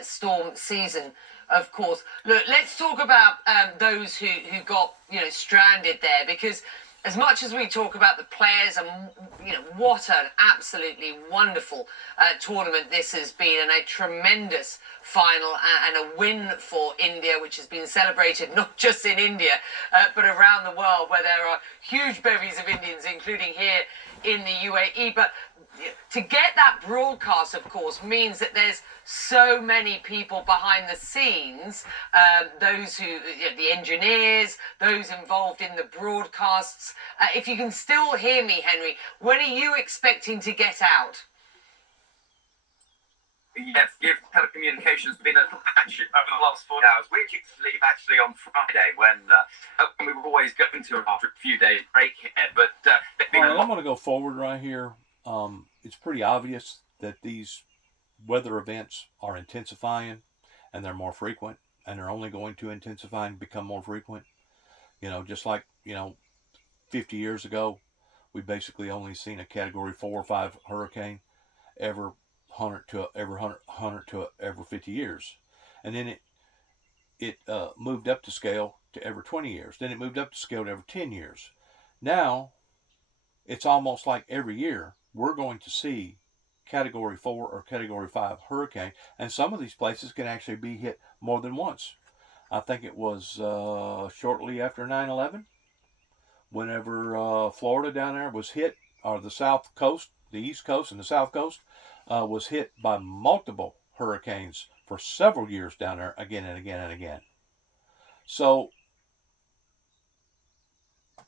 storm season, of course. Look, let's talk about those who got stranded there, because as much as we talk about the players and what an absolutely wonderful tournament this has been, and a tremendous final and a win for India, which has been celebrated not just in India but around the world, where there are huge bevies of Indians, including here in the UAE. But to get that broadcast, of course, means that there's so many people behind the scenes, those who, the engineers, those involved in the broadcasts. If you can still hear me, Henry, when are you expecting to get out? Yes, telecommunications been a patch over the last 4 hours. We used to leave actually on Friday when we were always going to after a few days break here. But all right, I'm going to go forward right here. It's pretty obvious that these weather events are intensifying, and they're more frequent, and they're only going to intensify and become more frequent. Just like 50 years ago, we basically only seen a Category 4 or 5 hurricane every 100 to every 50 years, and then it moved up to scale to every 20 years. Then it moved up to scale to every 10 years. Now it's almost like every year we're going to see Category 4 or Category 5 hurricane, and some of these places can actually be hit more than once. I think it was shortly after 9/11, whenever Florida down there was hit, or the South Coast, the East Coast and the South Coast, was hit by multiple hurricanes for several years down there, again and again and again. So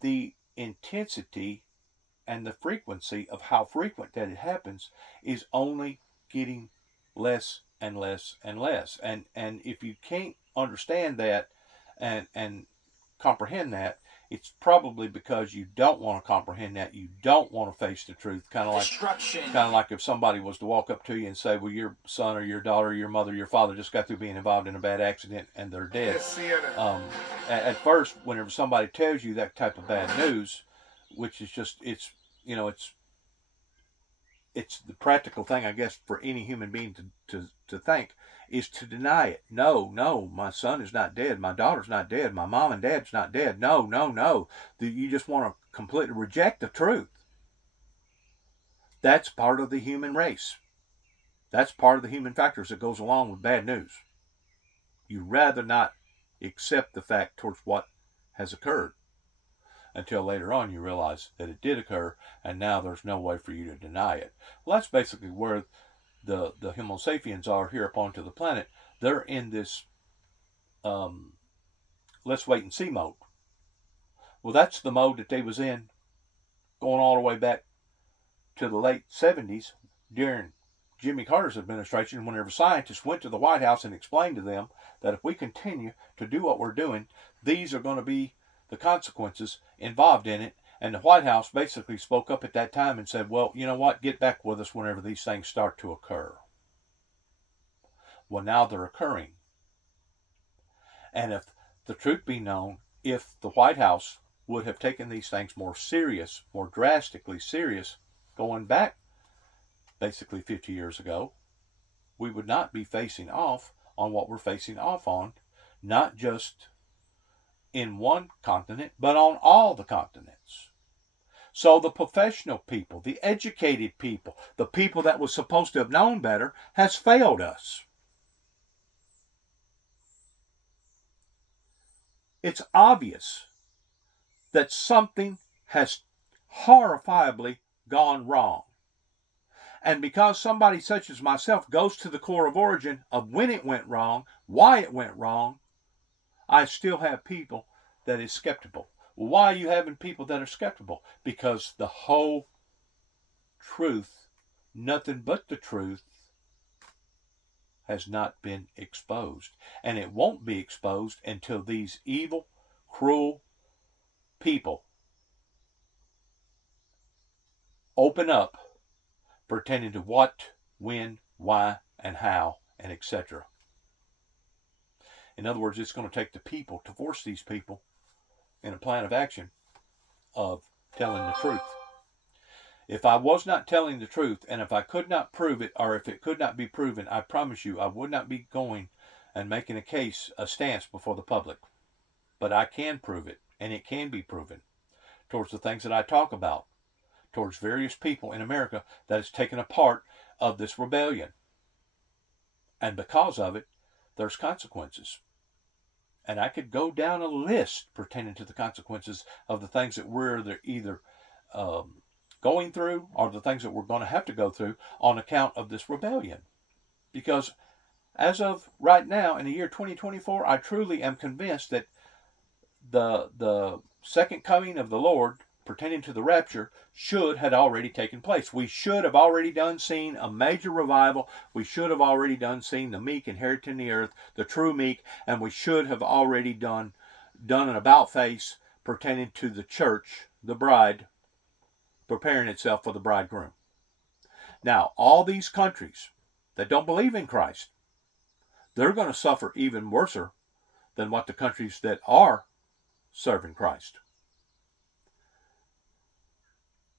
the intensity and the frequency of how frequent that it happens is only getting less and less and less. And if you can't understand that and comprehend that, it's probably because you don't want to comprehend that. You don't want to face the truth. Kind of like if somebody was to walk up to you and say, well, your son or your daughter, or your mother, or your father just got through being involved in a bad accident and they're dead. At first, whenever somebody tells you that type of bad news, which is just, it's the practical thing, I guess, for any human being to think, is to deny it. No, my son is not dead. My daughter's not dead. My mom and dad's not dead. No. You just want to completely reject the truth. That's part of the human race. That's part of the human factors that goes along with bad news. You rather not accept the fact towards what has occurred until later on you realize that it did occur, and now there's no way for you to deny it. Well, that's basically where the Homo sapiens are here upon to the planet. They're in this let's wait and see mode. Well, that's the mode that they was in going all the way back to the late 70s during Jimmy Carter's administration, whenever scientists went to the White House and explained to them that if we continue to do what we're doing, these are going to be the consequences involved in it. And the White House basically spoke up at that time and said, well, you know what, get back with us whenever these things start to occur. Well, now they're occurring. And if the truth be known, if the White House would have taken these things more serious, more drastically serious, going back basically 50 years ago, we would not be facing off on what we're facing off on, not just in one continent, but on all the continents. So the professional people, the educated people, the people that was supposed to have known better, has failed us. It's obvious that something has horrifyingly gone wrong. And because somebody such as myself goes to the core of origin of when it went wrong, why it went wrong, I still have people that is skeptical. Well, why are you having people that are skeptical? Because the whole truth, nothing but the truth, has not been exposed. And it won't be exposed until these evil, cruel people open up pertaining to what, when, why, and how, and etc. In other words, it's going to take the people to force these people in a plan of action of telling the truth. If I was not telling the truth, and if I could not prove it, or if it could not be proven, I promise you I would not be going and making a stance before the public. But I can prove it, and it can be proven. towards the things that I talk about, towards various people in America that has taken a part of this rebellion. And because of it, there's consequences. And I could go down a list pertaining to the consequences of the things that we're either going through or the things that we're going to have to go through on account of this rebellion. Because as of right now, in the year 2024, I truly am convinced that the second coming of the Lord pertaining to the rapture should had already taken place. We should have already seen a major revival. We should have already seen the meek inheriting the earth, the true meek, and we should have already done an about face pertaining to the church, the bride, preparing itself for the bridegroom. Now, all these countries that don't believe in Christ, they're going to suffer even worse than what the countries that are serving Christ.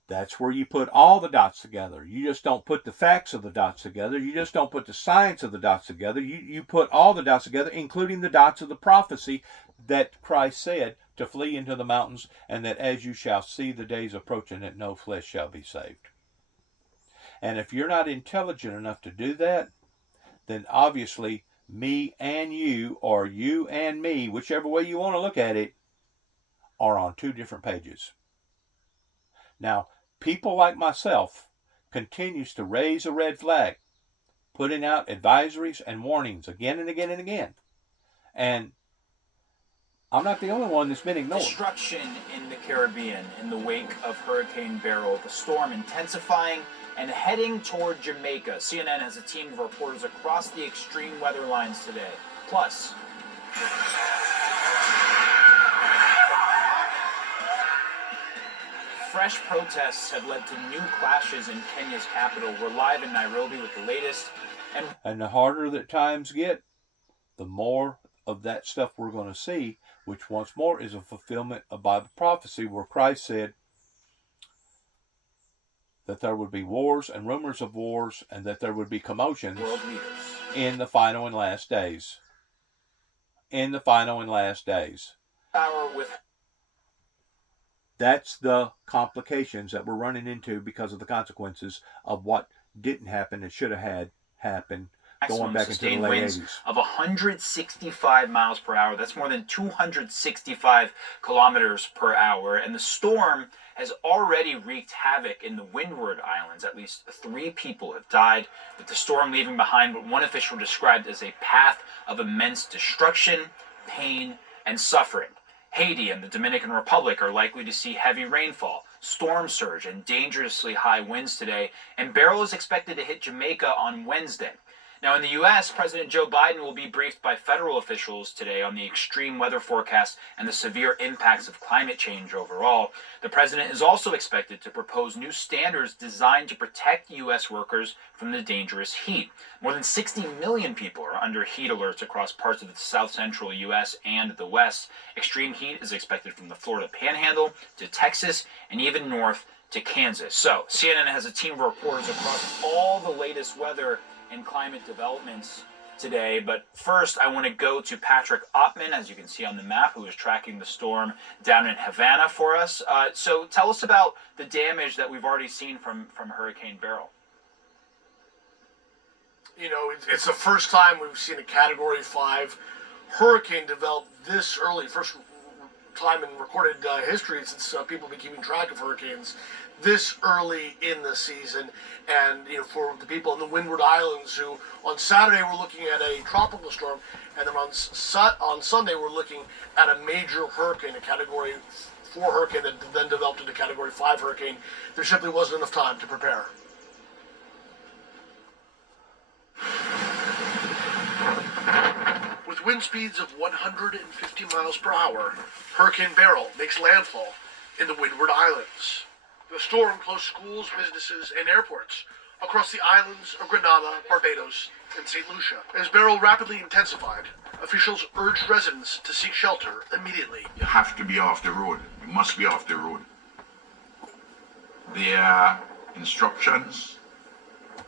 That's where you put all the dots together. You just don't put the facts of the dots together. You just don't put the science of the dots together. You put all the dots together, including the dots of the prophecy that Christ said to flee into the mountains, and that as you shall see the days approaching, that no flesh shall be saved. And if you're not intelligent enough to do that, then obviously me and you, or you and me, whichever way you want to look at it, are on two different pages. Now, people like myself continues to raise a red flag, putting out advisories and warnings again and again and again. And I'm not the only one that's been ignored. Destruction in the Caribbean in the wake of Hurricane Beryl, the storm intensifying and heading toward Jamaica. CNN has a team of reporters across the extreme weather lines today. Plus, fresh protests have led to new clashes in Kenya's capital. We're live in Nairobi with the latest. And the harder that times get, the more of that stuff we're going to see, which once more is a fulfillment of Bible prophecy where Christ said that there would be wars and rumors of wars and that there would be commotions in the final and last days. In the final and last days. That's the complications that we're running into because of the consequences of what didn't happen and should have had happen going back into the late 80s. Of 165 miles per hour. That's more than 265 kilometers per hour. And the storm has already wreaked havoc in the Windward Islands. At least 3 people have died, with the storm leaving behind what one official described as a path of immense destruction, pain, and suffering. Haiti and the Dominican Republic are likely to see heavy rainfall, storm surge, and dangerously high winds today, and Beryl is expected to hit Jamaica on Wednesday. Now, in the U.S., President Joe Biden will be briefed by federal officials today on the extreme weather forecast and the severe impacts of climate change overall. The president is also expected to propose new standards designed to protect U.S. workers from the dangerous heat. More than 60 million people are under heat alerts across parts of the south-central U.S. and the West. Extreme heat is expected from the Florida Panhandle to Texas and even north to Kansas. So, CNN has a team of reporters across all the latest weather and climate developments today. But first, I want to go to Patrick Ottman, as you can see on the map, who is tracking the storm down in Havana for us. So tell us about the damage that we've already seen from Hurricane Beryl. You know, it's the first time we've seen a Category 5 hurricane develop this early. First time in recorded history since people have been keeping track of hurricanes this early in the season. And, you know, for the people in the Windward Islands who on Saturday were looking at a tropical storm, and then on Sunday we're looking at a major hurricane, a Category 4 hurricane that then developed into Category 5 hurricane, there simply wasn't enough time to prepare. With wind speeds of 150 miles per hour, Hurricane Beryl makes landfall in the Windward Islands. The storm closed schools, businesses, and airports across the islands of Grenada, Barbados, and St. Lucia. As Beryl rapidly intensified, officials urged residents to seek shelter immediately. You have to be off the road. You must be off the road. There are instructions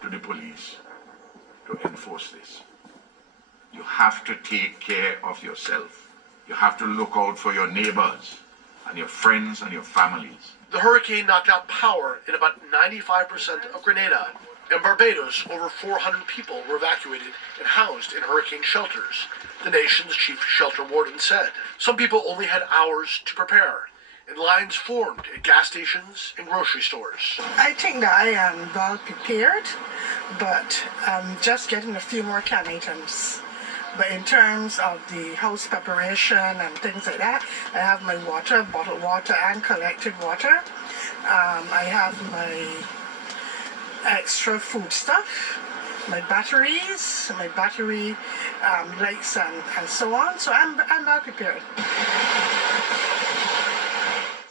to the police to enforce this. You have to take care of yourself. You have to look out for your neighbors. and your friends and your families. The hurricane knocked out power in about 95% of Grenada. In Barbados, over 400 people were evacuated and housed in hurricane shelters, the nation's chief shelter warden said. Some people only had hours to prepare, and lines formed at gas stations and grocery stores. I think that I am well prepared, but I'm just getting a few more can items. But in terms of the house preparation and things like that, I have my water, bottled water and collected water. I have my extra food stuff, my batteries, my battery lights and so on. So I'm well prepared.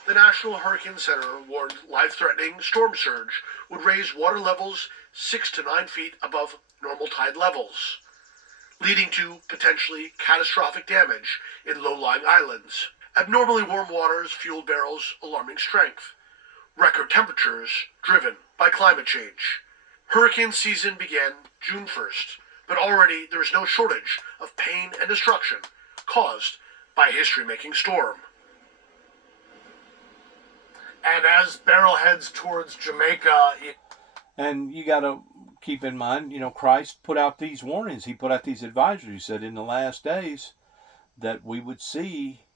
The National Hurricane Center warned life-threatening storm surge would raise water levels 6 to 9 feet above normal tide levels, leading to potentially catastrophic damage in low-lying islands. Abnormally warm waters fueled Beryl's alarming strength. Record temperatures driven by climate change. Hurricane season began June 1st, but already there is no shortage of pain and destruction caused by a history-making storm. And as Beryl heads towards Jamaica... And you got to keep in mind, Christ put out these warnings. He put out these advisories. He said in the last days that we would see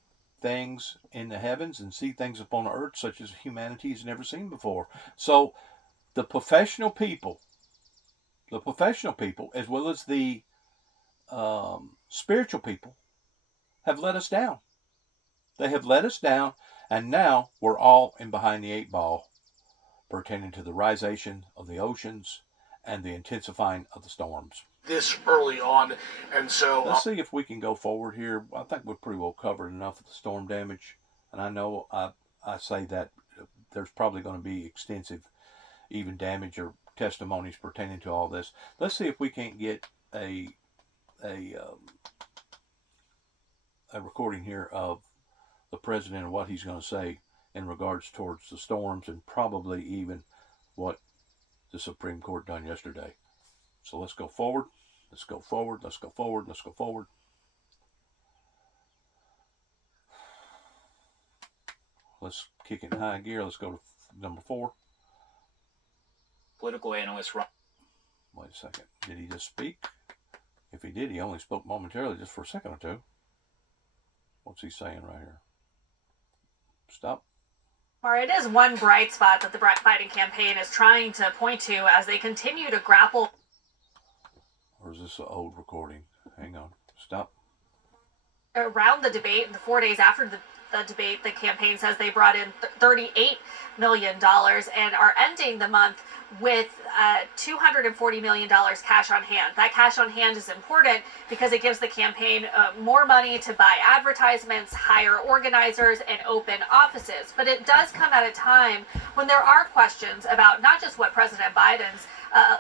things in the heavens and see things upon the earth such as humanity has never seen before. So the professional people, as well as the spiritual people, have let us down. They have let us down, and now we're all in behind the 8 ball pertaining to the risation of the oceans and the intensifying of the storms. This early on, and so... Let's see if we can go forward here. I think we've pretty well covered enough of the storm damage, and I know I say that there's probably going to be extensive even damage or testimonies pertaining to all this. Let's see if we can't get a recording here of the president and what he's going to say in regards towards the storms and probably even what the Supreme Court done yesterday. So let's go forward. Let's go forward. Let's go forward. Let's go forward. Let's kick it in high gear. Let's go to number 4. Political analyst Ron. Wait a second. Did he just speak? If he did, he only spoke momentarily, just for a second or two. What's he saying right here? Stop. It is one bright spot that the Biden campaign is trying to point to as they continue to grapple. Or is this an old recording? Hang on. Stop. Around the debate, the 4 days after the debate, the campaign says they brought in $38 million and are ending the month with $240 million cash on hand. That cash on hand is important because it gives the campaign more money to buy advertisements, hire organizers, and open offices. But it does come at a time when there are questions about not just what President Biden's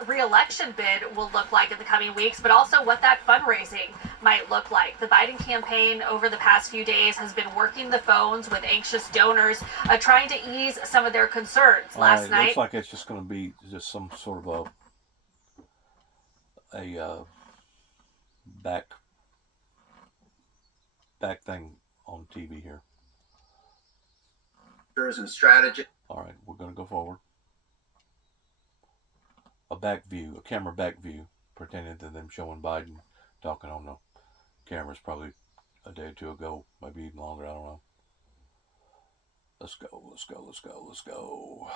re-election bid will look like in the coming weeks, but also what that fundraising might look like. The Biden campaign over the past few days has been working the phones with anxious donors, trying to ease some of their concerns. Last night, looks like it's just going to be just some sort of a back thing on TV here. And strategy. All right, we're going to go forward. A back view, a camera back view, pretending to them showing Biden talking on the cameras probably a day or two ago, maybe even longer, I don't know. Let's go, let's go, let's go, let's go.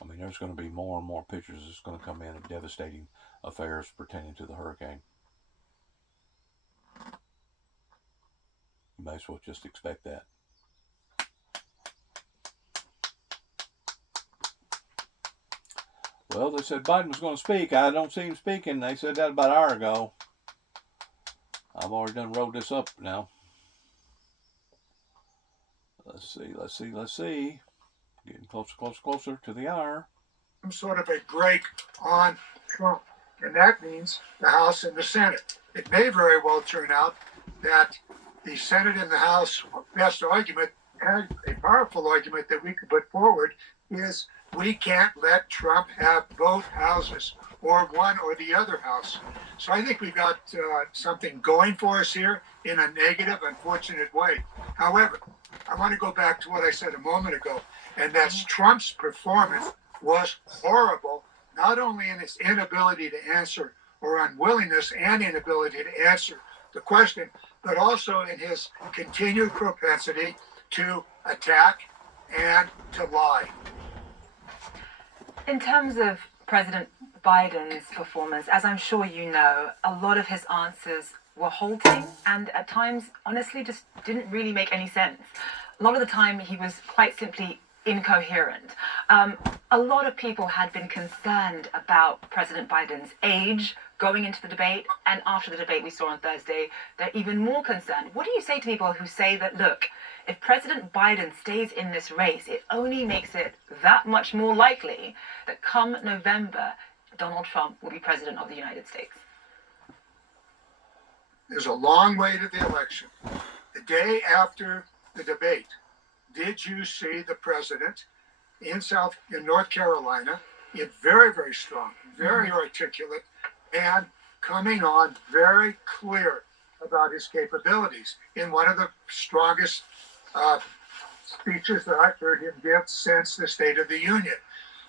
I mean, there's going to be more and more pictures that's going to come in of devastating affairs pertaining to the hurricane. You may as well just expect that. Well, they said Biden was going to speak. I don't see him speaking. They said that about an hour ago. I've already done rolled this up now. Let's see, let's see, let's see. Getting closer, closer, closer to the hour. Some sort of a break on Trump, and that means the House and the Senate. It may very well turn out that the Senate and the House, best argument, and a powerful argument that we could put forward is we can't let Trump have both houses. or one or the other house. So I think we've got something going for us here in a negative, unfortunate way. However, I want to go back to what I said a moment ago, and that's Trump's performance was horrible, not only in his inability to answer or unwillingness and inability to answer the question, but also in his continued propensity to attack and to lie. In terms of President Biden's performance, as I'm sure you know, a lot of his answers were halting and at times, honestly, just didn't really make any sense. A lot of the time, he was quite simply incoherent. A lot of people had been concerned about President Biden's age going into the debate, and after the debate we saw on Thursday, they're even more concerned. What do you say to people who say that, look, if President Biden stays in this race, it only makes it that much more likely that come November, Donald Trump will be president of the United States? There's a long way to the election. The day after the debate, did you see the president in North Carolina, very, very strong, very articulate, and coming on very clear about his capabilities in one of the strongest speeches that I've heard him give since the State of the Union.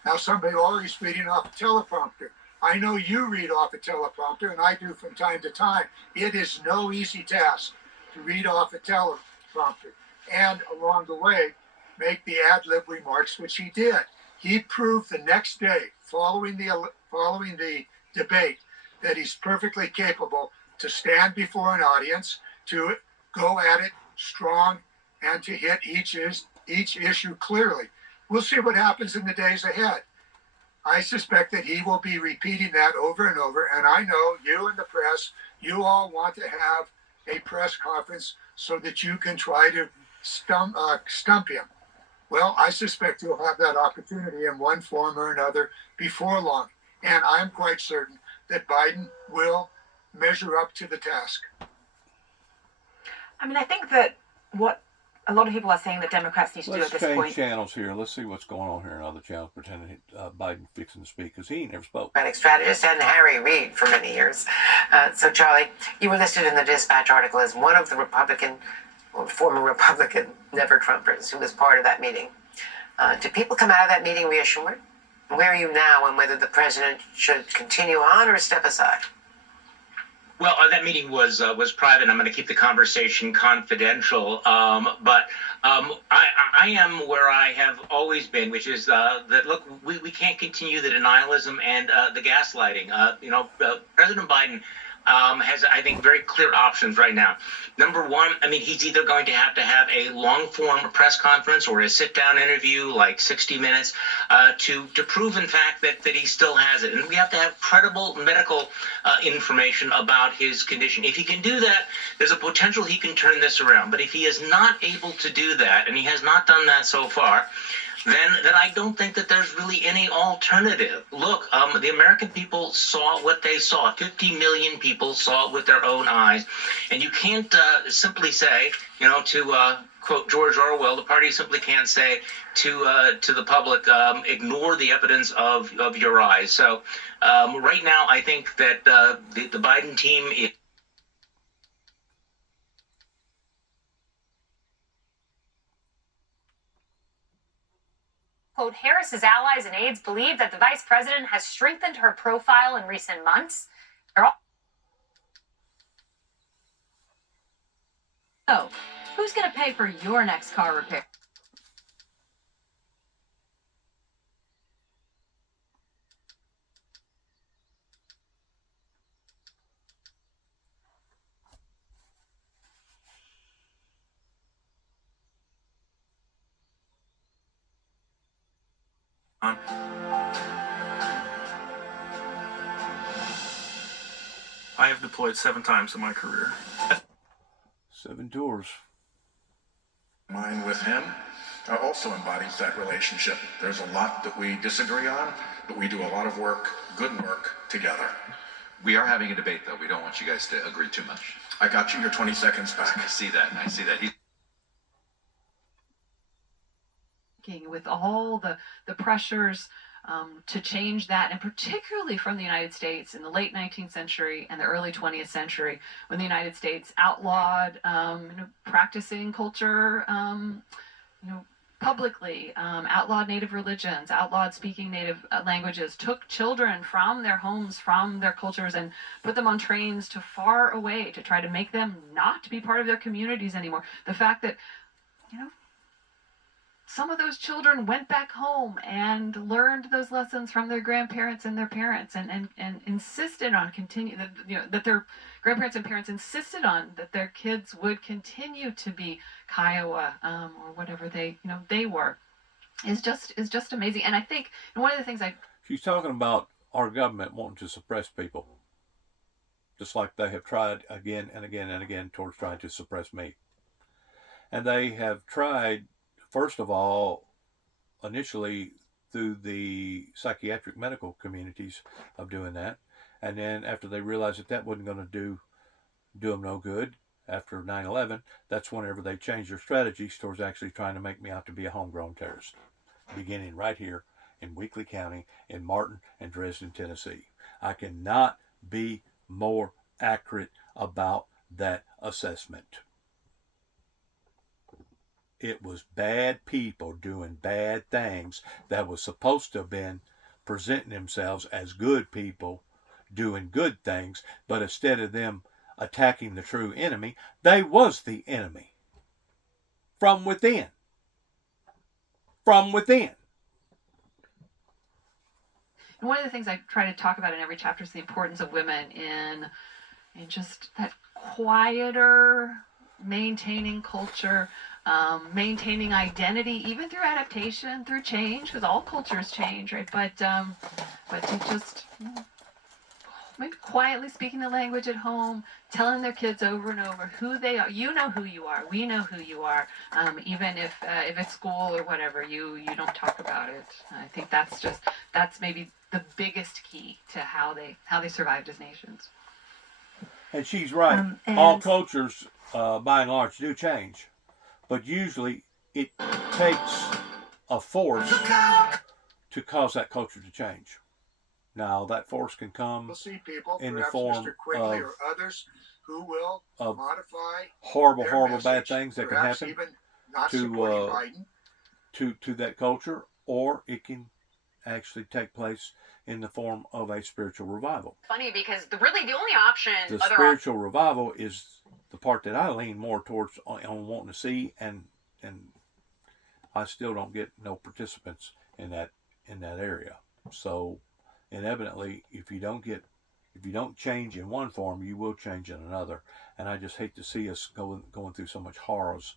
Now, somebody always reading off a teleprompter. I know you read off a teleprompter, and I do from time to time. It is no easy task to read off a teleprompter, and along the way, make the ad-lib remarks, which he did. He proved the next day, following the debate, that he's perfectly capable to stand before an audience, to go at it strong, and to hit each issue clearly. We'll see what happens in the days ahead. I suspect that he will be repeating that over and over, and I know you and the press, you all want to have a press conference so that you can try to stump him. Well, I suspect you'll have that opportunity in one form or another before long, and I'm quite certain that Biden will measure up to the task. I mean, I think that what a lot of people are saying that Democrats need to do at this point. Let's change channels here. Let's see what's going on here in other channels, pretending Biden fixing to speak, because he never spoke. Strategist and Harry Reid for many years. So, Charlie, you were listed in the Dispatch article as one of the former Republican, never Trumpers, who was part of that meeting. Did people come out of that meeting reassured? Where are you now on whether the president should continue on or step aside? Well, that meeting was private. I'm going to keep the conversation confidential. But I am where I have always been, which is that, look, we can't continue the denialism and the gaslighting. President Biden has, I think, very clear options right now. Number one, I mean, he's either going to have a long-form press conference or a sit-down interview, like 60 minutes, to prove, in fact, that he still has it. And we have to have credible medical information about his condition. If he can do that, there's a potential he can turn this around. But if he is not able to do that, and he has not done that so far, then I don't think that there's really any alternative. Look, the American people saw what they saw. 50 million people saw it with their own eyes. And you can't simply say, to quote George Orwell, the party simply can't say to the public, ignore the evidence of your eyes. So right now, I think that the Biden team is... Quote, Harris's allies and aides believe that the vice president has strengthened her profile in recent months. So, who's going to pay for your next car repair? I have deployed 7 times in my career. 7 tours. Mine with him also embodies that relationship. There's a lot that we disagree on, but we do a lot of work, good work, together. We are having a debate, though. We don't want you guys to agree too much. I got you your 20 seconds back. I see that. With all the pressures to change that, and particularly from the United States in the late 19th century and the early 20th century, when the United States outlawed practicing culture, publicly, outlawed native religions, outlawed speaking native languages, took children from their homes, from their cultures, and put them on trains to far away to try to make them not be part of their communities anymore. The fact that, some of those children went back home and learned those lessons from their grandparents and their parents, and insisted on that their grandparents and parents insisted on that their kids would continue to be Kiowa, or whatever they were, is just amazing. And I think one of the things she's talking about our government wanting to suppress people, just like they have tried again and again and again towards trying to suppress me. And they have tried, first of all, initially through the psychiatric medical communities of doing that. And then after they realized that that wasn't going to do them no good, after 9/11, that's whenever they changed their strategies towards actually trying to make me out to be a homegrown terrorist, beginning right here in Weakley County, in Martin and Dresden, Tennessee. I cannot be more accurate about that assessment. It was bad people doing bad things that was supposed to have been presenting themselves as good people doing good things, but instead of them attacking the true enemy, they was the enemy. From within. From within. And one of the things I try to talk about in every chapter is the importance of women in just that quieter, maintaining culture, maintaining identity, even through adaptation, through change, because all cultures change, right? But to just maybe quietly speaking the language at home, telling their kids over and over who they are. You know who you are. We know who you are. Even if it's school or whatever, you don't talk about it. I think that's maybe the biggest key to how they survived as nations. And she's right. All cultures, by and large, do change. But usually it takes a force to cause that culture to change. Now, that force can come in the form of others who will modify horrible bad things that can happen to that culture, or it can actually take place in the form of a spiritual revival. Funny because the only option. The spiritual revival is the part that I lean more towards on wanting to see, and I still don't get no participants in that area. So inevitably, if you don't change in one form, you will change in another. And I just hate to see us going through so much horrors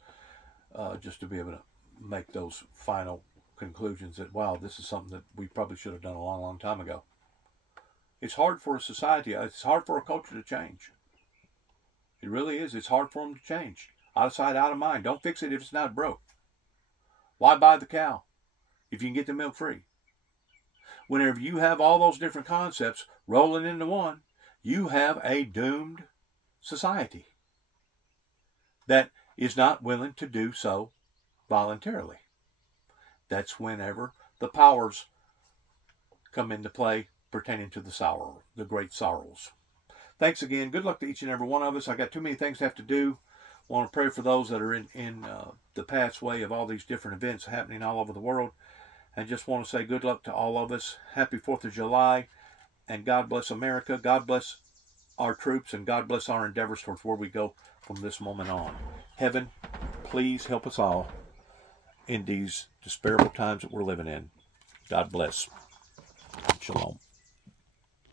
just to be able to make those final conclusions that, wow, this is something that we probably should have done a long time ago. It's hard for a society. It's hard for a culture to change. It really is. It's hard for them to change. Out of sight, out of mind. Don't fix it if it's not broke. Why buy the cow if you can get the milk free? Whenever you have all those different concepts rolling into one, you have a doomed society that is not willing to do so voluntarily. That's whenever the powers come into play pertaining to the great sorrows. Thanks again. Good luck to each and every one of us. I got too many things to have to do. I want to pray for those that are in the pathway of all these different events happening all over the world. And just want to say good luck to all of us. Happy 4th of July. And God bless America. God bless our troops. And God bless our endeavors towards where we go from this moment on. Heaven, please help us all in these despicable times that we're living in. God bless. Shalom.